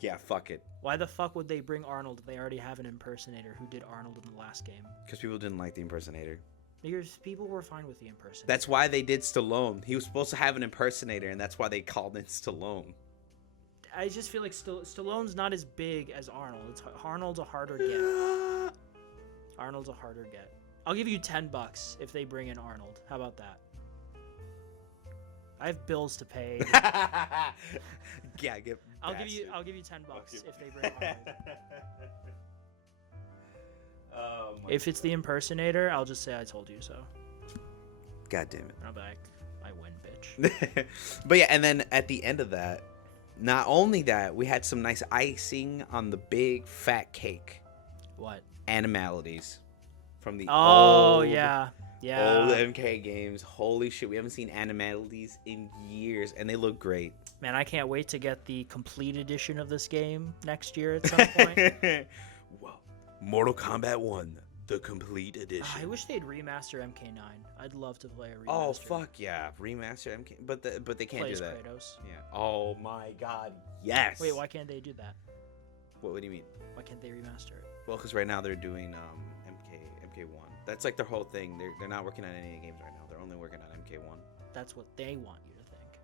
Yeah, fuck it. Why the fuck would they bring Arnold if they already have an impersonator who did Arnold in the last game? Because people didn't like the impersonator. Because people were fine with the impersonator. That's why they did Stallone. He was supposed to have an impersonator, and that's why they called in Stallone. I just feel like Stallone's not as big as Arnold. Arnold's a harder get. Arnold's a harder get. I'll give you $10 if they bring in Arnold. How about that? I have bills to pay. Yeah, I'll give you $10 if they bring Arnold. If it's the impersonator, I'll just say I told you so. God damn it. I'll be like, I win, bitch. But yeah, and then at the end of that, not only that, we had some nice icing on the big fat cake. What? Animalities from the old old MK games. Holy shit, we haven't seen Animalities in years, and they look great. Man, I can't wait to get the complete edition of this game next year at some point. Well, Mortal Kombat 1, the complete edition. I wish they'd remaster MK9. I'd love to play a remaster. Oh fuck yeah, remaster MK, but they can't do that. Kratos. Yeah. Oh my god, yes. Wait, why can't they do that? What do you mean? Why can't they remaster it? Well, because right now they're doing MK1. That's like their whole thing. They're not working on any games right now. They're only working on MK1. That's what they want you to think.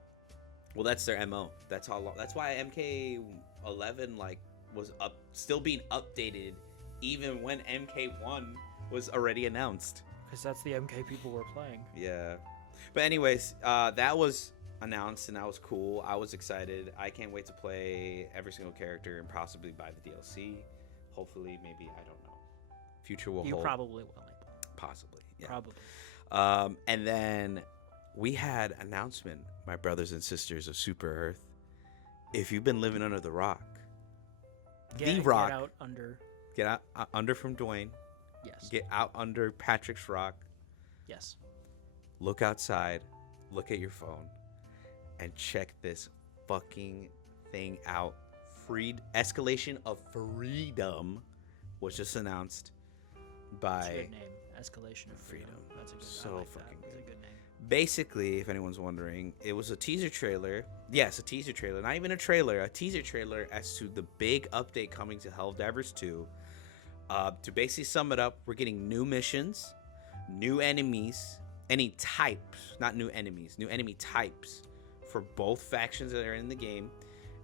Well, that's their MO. That's why MK11 was still being updated, even when MK1 was already announced. Because that's the MK people were playing. Yeah. But anyways, that was announced and that was cool. I was excited. I can't wait to play every single character and possibly buy the DLC. Hopefully, maybe, I don't know. Future will hold. You probably will. Possibly. Yeah. Probably. And then we had announcement, my brothers and sisters of Super Earth. If you've been living under the rock, Get out under. get out under from Dwayne. Yes. Get out under Patrick's rock. Yes. Look outside. Look at your phone, and check this fucking thing out. Escalation of Freedom was just announced by. That's a good name. Escalation of Freedom. That's a good. So I like fucking that. That's a good name. Basically, if anyone's wondering, it was a teaser trailer. Yes, a teaser trailer. Not even a trailer. A teaser trailer as to the big update coming to Helldivers 2. To basically sum it up, we're getting new missions, new enemies, any types, not new enemies, new enemy types for both factions that are in the game.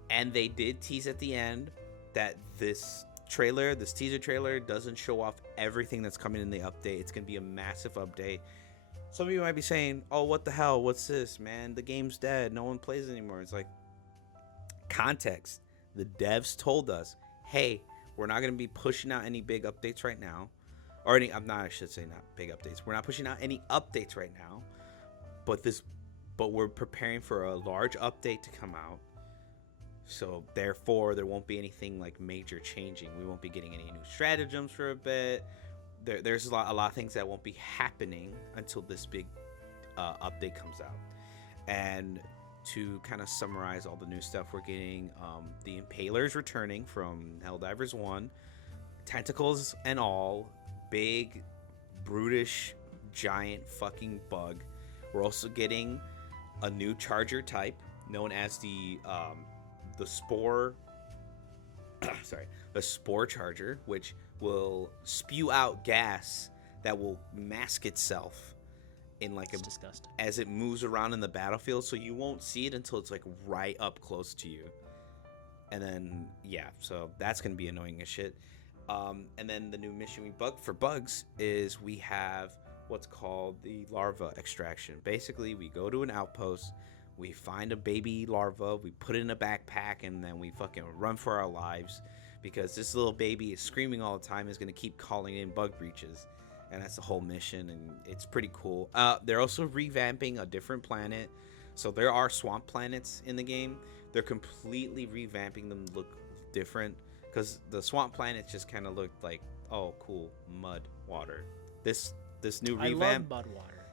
And they did tease at the end that this teaser trailer doesn't show off everything that's coming in the update. It's going to be a massive update. Some of you might be saying, oh, what the hell? What's this, man? The game's dead. No one plays it anymore. It's like, context. The devs told us, hey, we're not going to be pushing out any big updates right now. Or any, I should say not big updates. We're not pushing out any updates right now. But we're preparing for a large update to come out. So therefore, there won't be anything like major changing. We won't be getting any new stratagems for a bit. There's a lot of things that won't be happening until this big update comes out. And to kind of summarize all the new stuff, we're getting the Impalers returning from Helldivers 1, tentacles and all, big, brutish, giant fucking bug. We're also getting a new charger type known as the spore the spore charger, which will spew out gas that will mask itself in like It's disgusting. as it moves around in the battlefield, so you won't see it until it's like right up close to you. And then so that's gonna be annoying as shit. And then the new mission for bugs is we have what's called the larva extraction. Basically, we go to an outpost, we find a baby larva, we put it in a backpack, and then we fucking run for our lives because this little baby is screaming all the time, is going to keep calling in bug breaches. And that's the whole mission, and it's pretty cool. They're also revamping a different planet. So there are swamp planets in the game. They're completely revamping them to look different because the swamp planets just kind of looked like, oh, cool, mud, water. This new revamp, I love mud water.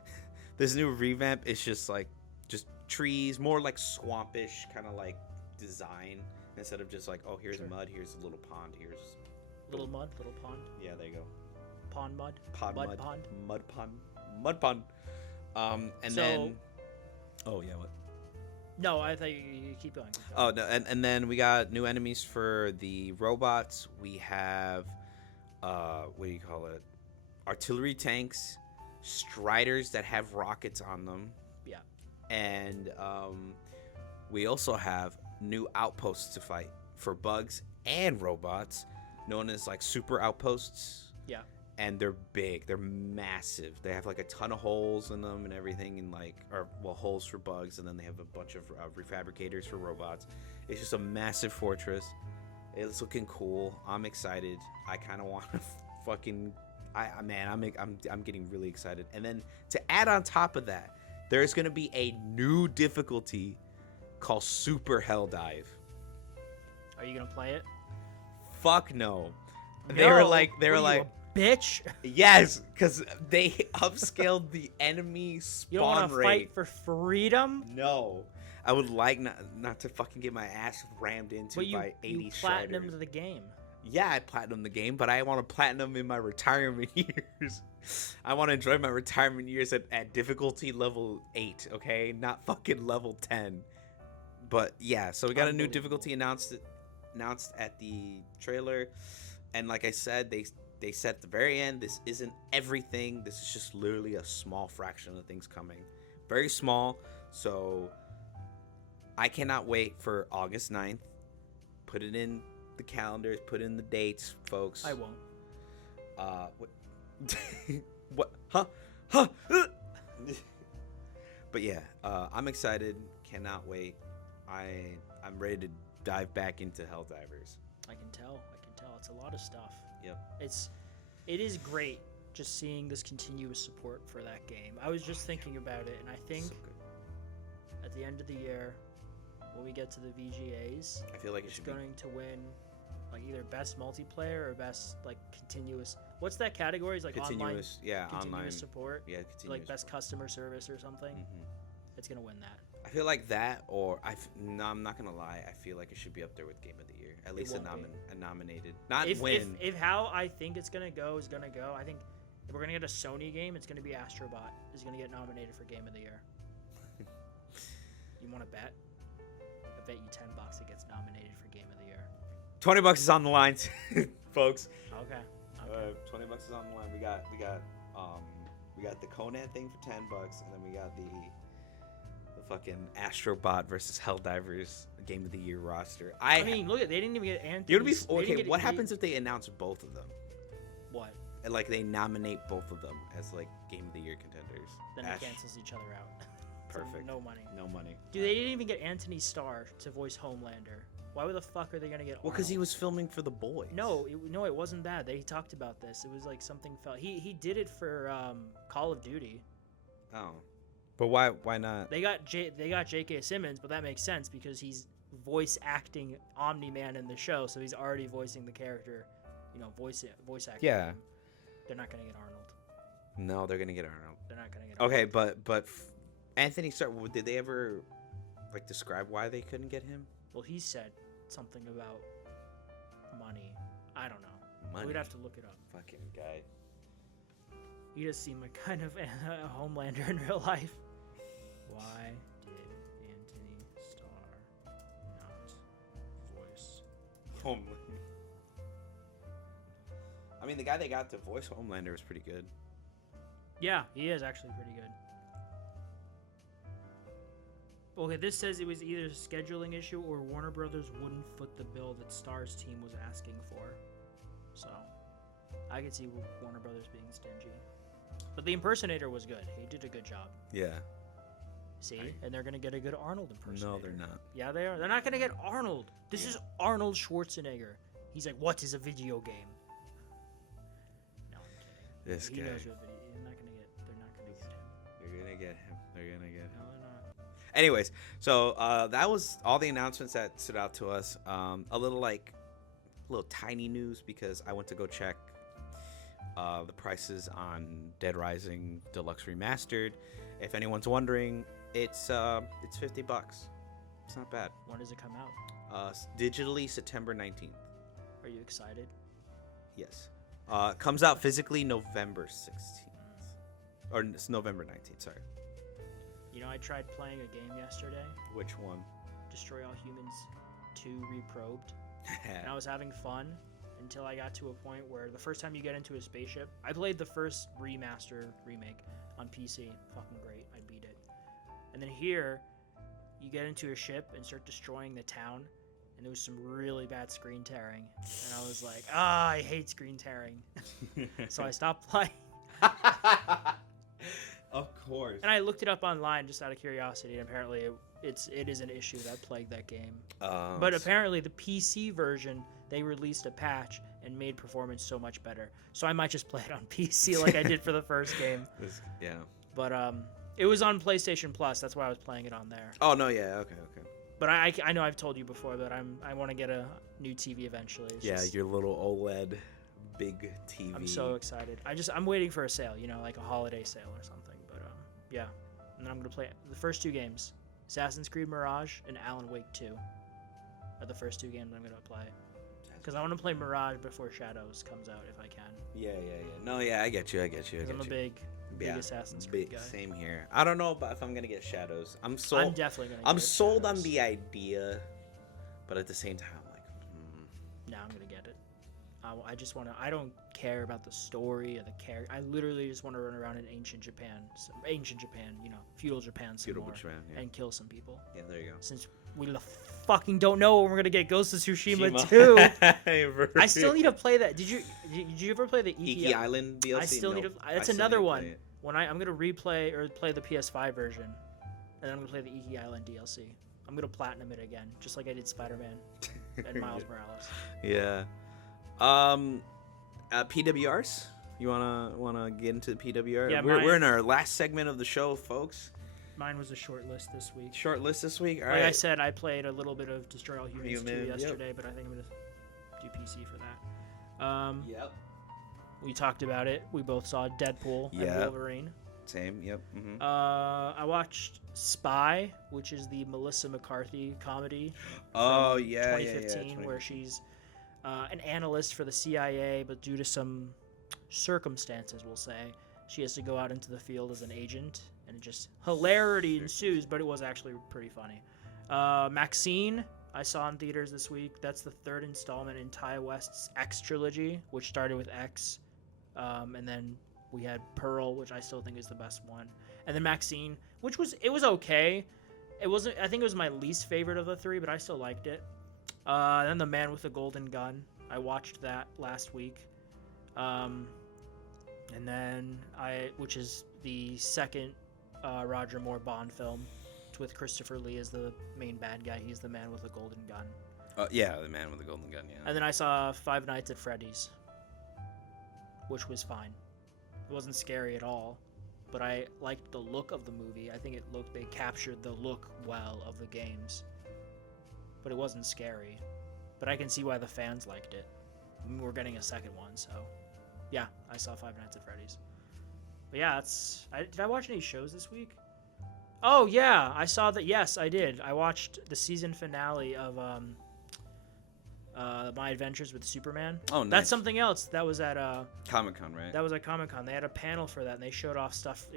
this new revamp is just trees, more like swampish kind of like design instead of just like, oh, here's mud, here's a little pond, here's Little mud, little pond. yeah, there you go. Pond mud. Pond Mud mud pond. mud pond. And So- then oh yeah, what? No, I thought you keep going. Oh no, and then we got new enemies for the robots. We have what do you call it? Artillery tanks, striders that have rockets on them. Yeah. And we also have new outposts to fight for bugs and robots, known as like super outposts. Yeah. And they're big, they're massive. They have like a ton of holes in them and everything, and holes for bugs, and then they have a bunch of refabricators for robots. It's just a massive fortress. It's looking cool. I'm excited. I kind of want to fucking. I'm getting really excited. And then to add on top of that, there's gonna be a new difficulty called Super Hell Dive. Are you gonna play it? Fuck no. They were like, What are you, a bitch. yes, because they upscaled the enemy You don't want spawn to rate. fight for freedom? No, I would like not to fucking get my ass rammed into But by 80 you platinum striders. the game. Yeah, I platinum the game, but I want to platinum in my retirement years. I want to enjoy my retirement years at difficulty level 8, okay? Not fucking level 10. But yeah, so we got a new difficulty announced at the trailer. And like I said, they said at the very end, this isn't everything. This is just literally a small fraction of the things coming. Very small. So I cannot wait for August 9th. Put it in the calendars, put in the dates, folks. I won't. What? What? Huh? But yeah, I'm excited. Cannot wait. I'm ready to dive back into Helldivers. I can tell. It's a lot of stuff. Yep. It is great just seeing this continuous support for that game. I was just thinking about it, and I think So good. at the end of the year, when we get to the VGAs, I feel like it it's should be. going to win like either best multiplayer or best like continuous. What's that category? It's like online Continuous, yeah, continuous online. support. Yeah, continuous. Like best customer service or something. Hmm. It's gonna win that. I feel like that, or no, I'm not gonna lie. I feel like it should be up there with Game of the Year. At least won't be. a nominated, not If, win. if how I think it's gonna go is gonna go, I think if we're gonna get a Sony game, it's gonna be Astrobot is gonna get nominated for Game of the Year. You want to bet? I bet you $10 it gets nominated for Game of the Year. $20 is on the line, folks. Okay. $20 is on the line. We got the Conan thing for $10, and then we got the fucking Astrobot versus Helldivers Game of the Year roster. I mean, look at they didn't even get Anthony. It would be okay. What happens if they announce both of them? What? And, like, they nominate both of them as like Game of the Year contenders. Then it cancels each other out. So Perfect. no money. No money. Dude, they didn't even get Anthony Starr to voice Homelander. Why the fuck are they gonna get? Well, because he Arnold? was filming for The Boys. No, it wasn't that. They talked about this. It was like something felt. He did it for Call of Duty. Oh. But why not? They got J.K. Simmons, but that makes sense because he's voice acting Omni-Man in the show, so he's already voicing the character, voice acting. Yeah. him. They're not gonna get Arnold. No, they're gonna get Arnold. They're not gonna get. Okay, Arnold. but Anthony Starr, did they ever like describe why they couldn't get him? Well, he said something about money. I don't know. Money. We'd have to look it up. Fucking guy. You just seem like kind of a Homelander in real life. Why did Anthony Starr not voice? Homelander. I mean, the guy they got to voice Homelander was pretty good. Yeah, he is actually pretty good. Okay, this says it was either a scheduling issue or Warner Brothers wouldn't foot the bill that Star's team was asking for. So, I could see Warner Brothers being stingy. But the impersonator was good. He did a good job. Yeah. See? And they're going to get a good Arnold impersonator. No, they're not. Yeah, they are. They're not going to get Arnold. This is Arnold Schwarzenegger. He's like, what is a video game? No, I'm kidding. This He guy. knows what video. They're not going to get him. They're gonna get him. They're gonna get him. No, they're not. Anyways, so that was all the announcements that stood out to us. A little tiny news because I went to go check the prices on Dead Rising Deluxe Remastered. If anyone's wondering, it's $50. It's not bad. When does it come out? Digitally September 19th. Are you excited? Yes. Comes out physically November 16th. Or it's November 19th, sorry. I tried playing a game yesterday, Which one? Destroy All Humans 2 Reprobed, and I was having fun until I got to a point where the first time you get into a spaceship, I played the first remake on PC, fucking great, I beat it. And then here, you get into a ship and start destroying the town, and there was some really bad screen tearing, and I was like, I hate screen tearing. So I stopped playing. Of course. And I looked it up online just out of curiosity, and apparently it is an issue that plagued that game. But apparently the PC version, they released a patch and made performance so much better. So I might just play it on PC like I did for the first game. Yeah. But it was on PlayStation Plus. That's why I was playing it on there. Oh no, yeah, okay. But I know I've told you before that I want to get a new TV eventually. It's Your little OLED big TV. I'm so excited. I'm waiting for a sale, like a holiday sale or something. But yeah, and then I'm gonna play the first two games, Assassin's Creed Mirage and Alan Wake 2, are the first two games I'm gonna play. Because I want to play Mirage before Shadows comes out if I can. Yeah. No, yeah, I get you. Because I'm a big Assassin's Creed guy. Same here. I don't know about if I'm gonna get Shadows. I'm definitely gonna. I'm get sold Shadows. on the idea, but at the same time, I'm like, No, I'm gonna get it. I just want to. I don't care about the story or the character. I literally just want to run around in ancient Japan, feudal Japan, and kill some people. Yeah, there you go. Since we fucking don't know when we're gonna get Ghost of Tsushima 2. I still need to play that. Did you ever play the Iki Island DLC? I still need to. That's another one. When I'm gonna replay or play the PS5 version, and then I'm gonna play the Iki Island DLC. I'm gonna platinum it again, just like I did Spider-Man and Miles Morales. Yeah. PWRs? You wanna get into the PWR? Yeah, we're in our last segment of the show, folks. Mine was a short list this week. Short list this week. All Like right. I said, I played a little bit of Destroy All Humans 2 Human, yep. yesterday, but I think I'm gonna do PC for that. Yep. We talked about it. We both saw Deadpool and Yep. Wolverine. Same. Yep. Mm-hmm. I watched Spy, which is the Melissa McCarthy comedy. Oh from yeah, 2015, where she's an analyst for the CIA, but due to some circumstances, we'll say, she has to go out into the field as an agent, and just hilarity ensues. But it was actually pretty funny. Maxine, I saw in theaters this week. That's the third installment in Ty West's X trilogy, which started with X, and then we had Pearl, which I still think is the best one, and then Maxine, which was okay. It wasn't. I think it was my least favorite of the three, but I still liked it. Then The Man with the Golden Gun. I watched that last week, and then which is the second Roger Moore Bond film, with Christopher Lee as the main bad guy. He's the Man with the Golden Gun. Yeah, the Man with the Golden Gun. Yeah. And then I saw Five Nights at Freddy's, which was fine. It wasn't scary at all, but I liked the look of the movie. I think they captured the look well of the games, but it wasn't scary. But I can see why the fans liked it. We're getting a second one, so yeah, I saw Five Nights at Freddy's. But yeah, did I watch any shows this week? Oh yeah, I saw that. Yes, I did. I watched the season finale of My Adventures with Superman. Oh, nice. That's something else. That was at Comic-Con, right? That was at Comic-Con. They had a panel for that, and they showed off stuff,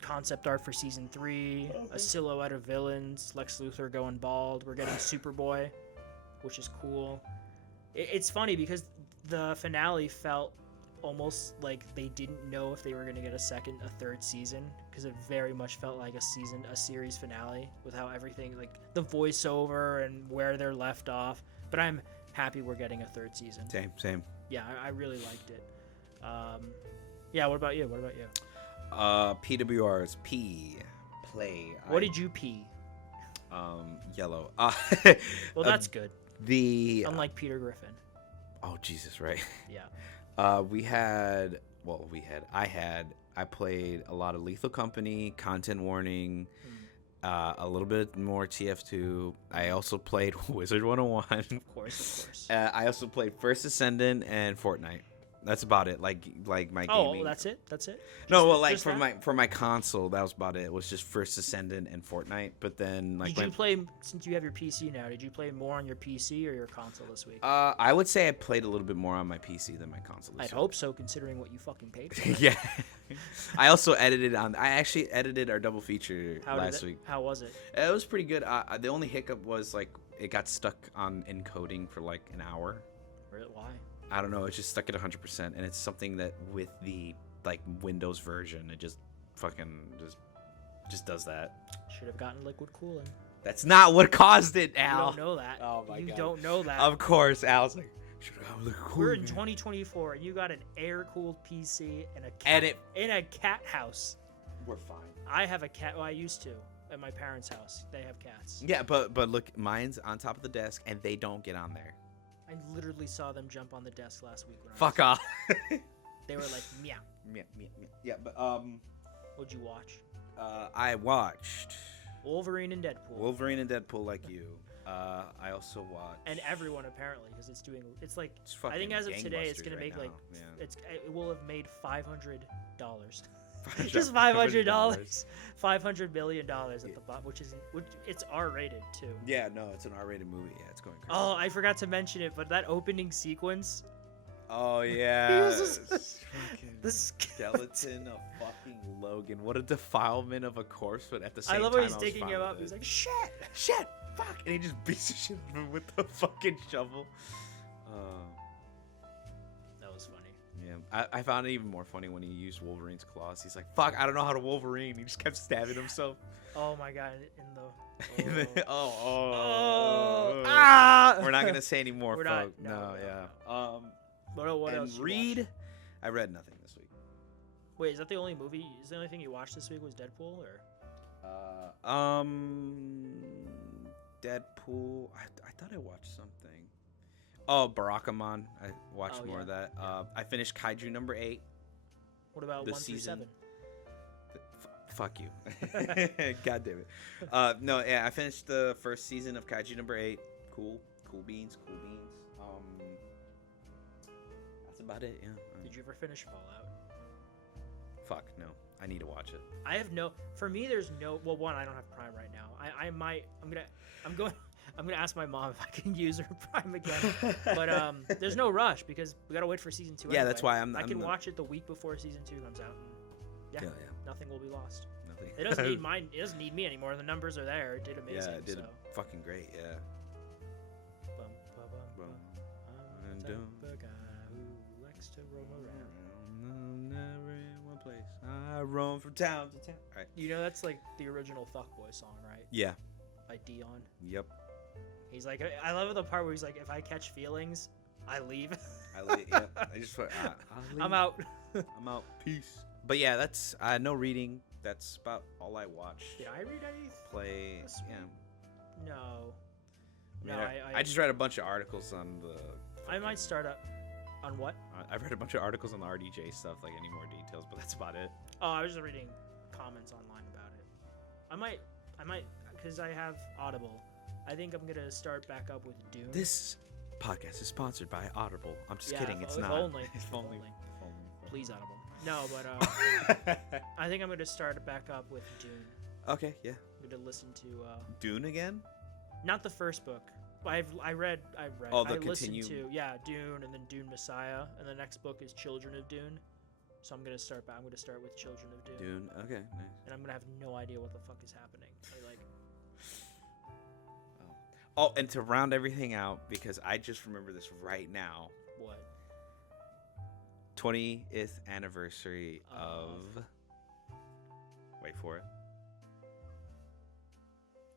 concept art for season 3, a silhouette of villains, Lex Luthor going bald. We're getting Superboy, which is cool. It's funny because the finale felt almost like they didn't know if they were going to get a third season, because it very much felt like a series finale with how everything, like the voiceover and where they're left off. But I'm happy we're getting a third season. Same. Yeah, I really liked it. Yeah, what about you? PWR's P play. What did you pee? Yellow. Well, that's good. Unlike Peter Griffin. Oh Jesus, right. Yeah. I played a lot of Lethal Company, Content Warning, a little bit more TF2. I also played Wizard 101. Of course. I also played First Ascendant and Fortnite. That's about it. Like my gaming. Oh, that's it. No, well, like for my console, that was about it. It was just First Ascendant and Fortnite. But then, like, did you play, since you have your PC now? Did you play more on your PC or your console this week? I would say I played a little bit more on my PC than my console. I'd hope so, considering what you fucking paid for. Yeah. I also edited I actually edited our double feature last week. How was it? It was pretty good. The only hiccup was like it got stuck on encoding for like an hour. Really? Why? I don't know. It's just stuck at 100%, and it's something that with the like Windows version, it just fucking just does that. Should have gotten liquid cooling. That's not what caused it, Al. You don't know that. Oh my God. You don't know that. Of course, Al's like, should have gotten liquid cooling. We're in 2024, and you got an air-cooled PC and in a cat house. We're fine. I have a cat. Well, I used to at my parents' house. They have cats. Yeah, but look, mine's on top of the desk, and they don't get on there. I literally saw them jump on the desk last week. Fuck off. They were like, meow. Meow. Yeah, but What'd you watch? I watched Wolverine and Deadpool. Wolverine and Deadpool, like you. I also watched. And everyone apparently, because it's like It's I think as of fucking today, it's gonna gangbusters make right like now. it will have made $500. Just $500. $500 million at the bottom, which it's R-rated too. Yeah, no, it's an R-rated movie. Yeah, it's going crazy. Oh, I forgot to mention it, but that opening sequence. Oh yeah. The skeleton of fucking Logan. What a defilement of a corpse, but at the same time, I love when he's digging him up. He's like, shit, fuck, and he just beats the shit out of him with the fucking shovel. That was funny. Yeah, I found it even more funny when he used Wolverine's claws. He's like, fuck, I don't know how to Wolverine. He just kept stabbing himself. Oh my God, We're not gonna say any more, We're folks. not. No, yeah. What and else? read. I read nothing this week. Wait, is that the only movie? Is the only thing you watched this week was Deadpool, or? Deadpool. I thought I watched something. Oh, Barakamon. I watched more of that. I finished Kaiju number 8. What about The 1 through season- 7? Fuck you. God damn it. No, yeah, I finished the first season of Kaiju number 8. Cool beans. That's about it. Yeah. Did you ever finish Fallout? Fuck no. I need to watch it. I have no. For me, there's no. Well, one, I don't have Prime right now. I might. I'm gonna ask my mom if I can use her Prime again. But there's no rush because we gotta wait for season 2. Yeah, anyway. that's why I can watch it the week before season 2 comes out. And Yeah. nothing will be lost. Nothing. It doesn't need mine. It doesn't need me anymore. The numbers are there. It did amazing. Yeah, it did so. fucking great. Yeah. Bum, ba, bum, Bum. bum. I'm the type of guy who likes to roam around. Never in one place. I roam from town to town. All right. You know that's like the original Fuckboy song, right? Yeah. By Dion. Yep. He's like, I love the part where he's like, if I catch feelings, I leave. Yep. I just. I'm out. I'm out. Peace. But yeah, that's no reading. That's about all I watch. Did I read any? Play. This Yeah. No. I, mean, No, I just read a bunch of articles on the. I might start up. On what? I've read a bunch of articles on the RDJ stuff, like any more details, but that's about it. Oh, I was just reading comments online about it. I might, because I have Audible. I think I'm gonna start back up with Dune. This podcast is sponsored by Audible. I'm just Yeah, kidding. if It's not. only. If If only. only. If only. Please, Audible. No, but I think I'm gonna start back up with Dune. Okay. Yeah. I'm gonna listen to Dune again. not the first book. I read. Oh, the I listened continue- to Dune and then Dune Messiah, and the next book is Children of Dune. So I'm gonna start with Children of Dune. Dune. Okay. Nice. And I'm gonna have no idea what the fuck is happening. Like, Oh, and to round everything out, because I just remember this right now. what? 20th anniversary of. Wait for it.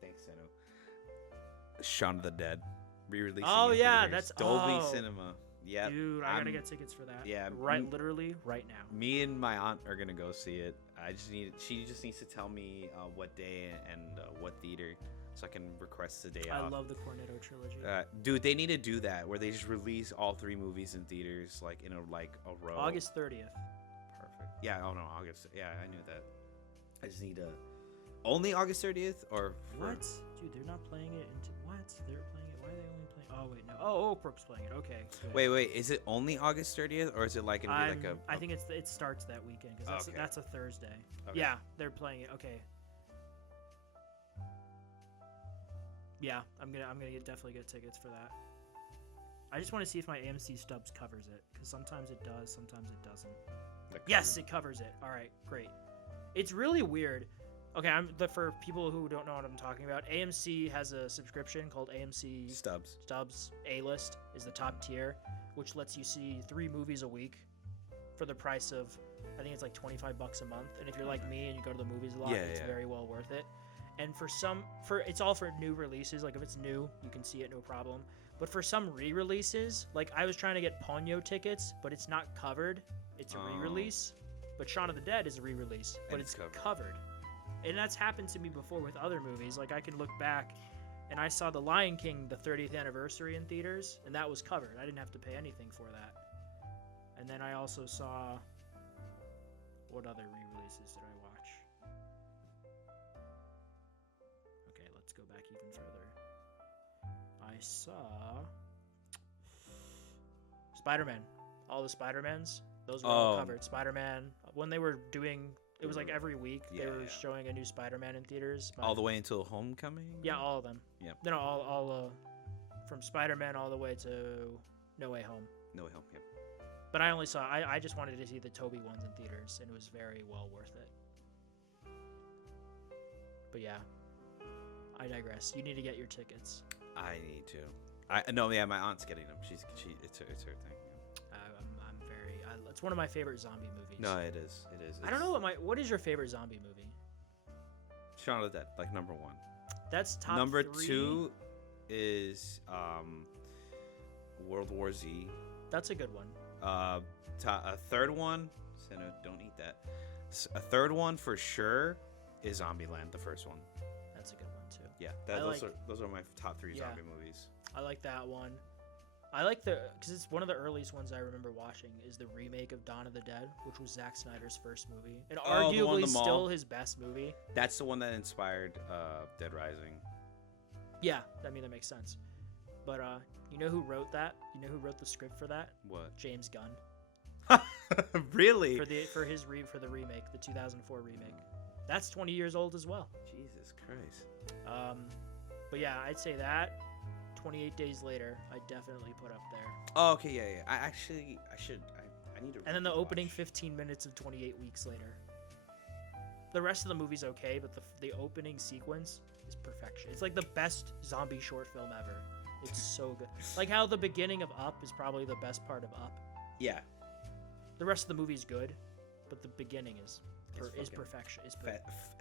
Thanks, Seno. Shaun of the Dead, re-releasing. Oh, in yeah, theaters. that's- Dolby oh. Cinema. Yeah, Dude, I gotta get tickets for that. yeah, literally right now. Me and my aunt are gonna go see it. She just needs to tell me what day and what theater, so I can request the day I off. love the Cornetto trilogy. Dude, they need to do that where they just release all 3 movies in theaters like in a row. August 30th. Perfect. Yeah. Oh no, August. Yeah, I knew that. I just need only August 30th or What? Dude, they're not playing it into what? They're playing it. Why are they only playing? Oh wait, no. Oh, Oak Brook's playing it. Okay. Good. Wait. Is it only August 30th or is it like gonna be like I think it starts that weekend because Okay. that's a Thursday. Okay. Yeah, they're playing it. Okay. Yeah, I'm gonna definitely get tickets for that. I just want to see if my AMC stubs covers it because sometimes it does, sometimes it doesn't. Yes, it covers it. All right, great. It's really weird. Okay, for people who don't know what I'm talking about, AMC has a subscription called AMC Stubs. A-List is the top tier, which lets you see 3 movies a week for the price of, I think it's like $25 a month. And if you're like me and you go to the movies a lot, it's very well worth it. And it's all for new releases. Like if it's new, you can see it no problem. But for some re-releases, like I was trying to get Ponyo tickets, but it's not covered. It's a re-release. But Shaun of the Dead is a re-release, but And it's it's covered. And that's happened to me before with other movies. Like I can look back, and I saw The Lion King, the 30th anniversary in theaters, and that was covered. I didn't have to pay anything for that. And then I also saw, what other re-releases did I watch? Okay, let's go back even further. I saw Spider-Man. All the Spider-Mans. Those were all covered. Spider-Man, when they were doing, it was like every week they were showing a new Spider-Man in theaters. All the way until Homecoming? Yeah, all of them. Yep. No, all from Spider-Man all the way to No Way Home. No Way Home, yep. But I only saw, I just wanted to see the Tobey ones in theaters, and it was very well worth it. But yeah, I digress. You need to get your tickets. I need to. My aunt's getting them. It's her thing. I'm very, it's one of my favorite zombie movies. No, it is. I don't know what is your favorite zombie movie? Shaun of the Dead, like number 1. That's top Number 3. 2 is World War Z. That's a good one. A third one, Senna, don't eat that. A third one for sure is Zombieland, the first one. That's a good one too. Yeah, those are my top 3 Yeah. zombie movies. I like that one. I like because it's one of the earliest ones I remember watching is the remake of Dawn of the Dead, which was Zack Snyder's first movie, and Oh, the one arguably in the mall. still his best movie. That's the one that inspired Dead Rising. Yeah, I mean that makes sense. But you know who wrote that? You know who wrote the script for that? What? James Gunn. Really? For the remake, the 2004 remake. That's 20 years old as well. Jesus Christ. But yeah, I'd say that. 28 Days Later, I definitely put up there. Oh, okay, yeah. I need to. And then the rewatch. opening 15 minutes of 28 Weeks Later. The rest of the movie's okay, but the opening sequence is perfection. It's like the best zombie short film ever. It's so good. Like how the beginning of Up is probably the best part of Up. Yeah. The rest of the movie is good, but the beginning is fucking perfection.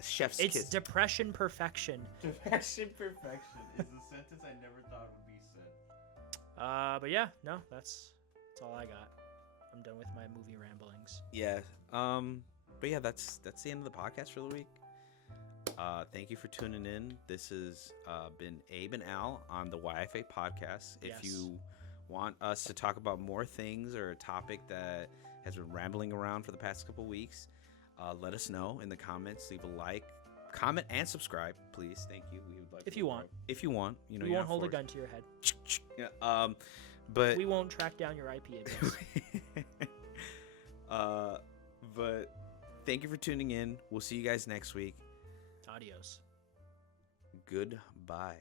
Chef's It's kiss. depression perfection. Perfection is a sentence I never thought would be said. But yeah, no, that's all I got. I'm done with my movie ramblings. Yeah. But yeah, that's the end of the podcast for the week. Thank you for tuning in. This has been Abe and Al on the YFA podcast. If Yes. you want us to talk about more things or a topic that has been rambling around for the past couple weeks, let us know in the comments. Leave a like, comment, and subscribe, please. Thank you. We would like If you want. If you want, you know, We you're won't not hold a forced. gun to your head. Yeah. But We won't track down your IP address. but thank you for tuning in. We'll see you guys next week. Adios. Goodbye.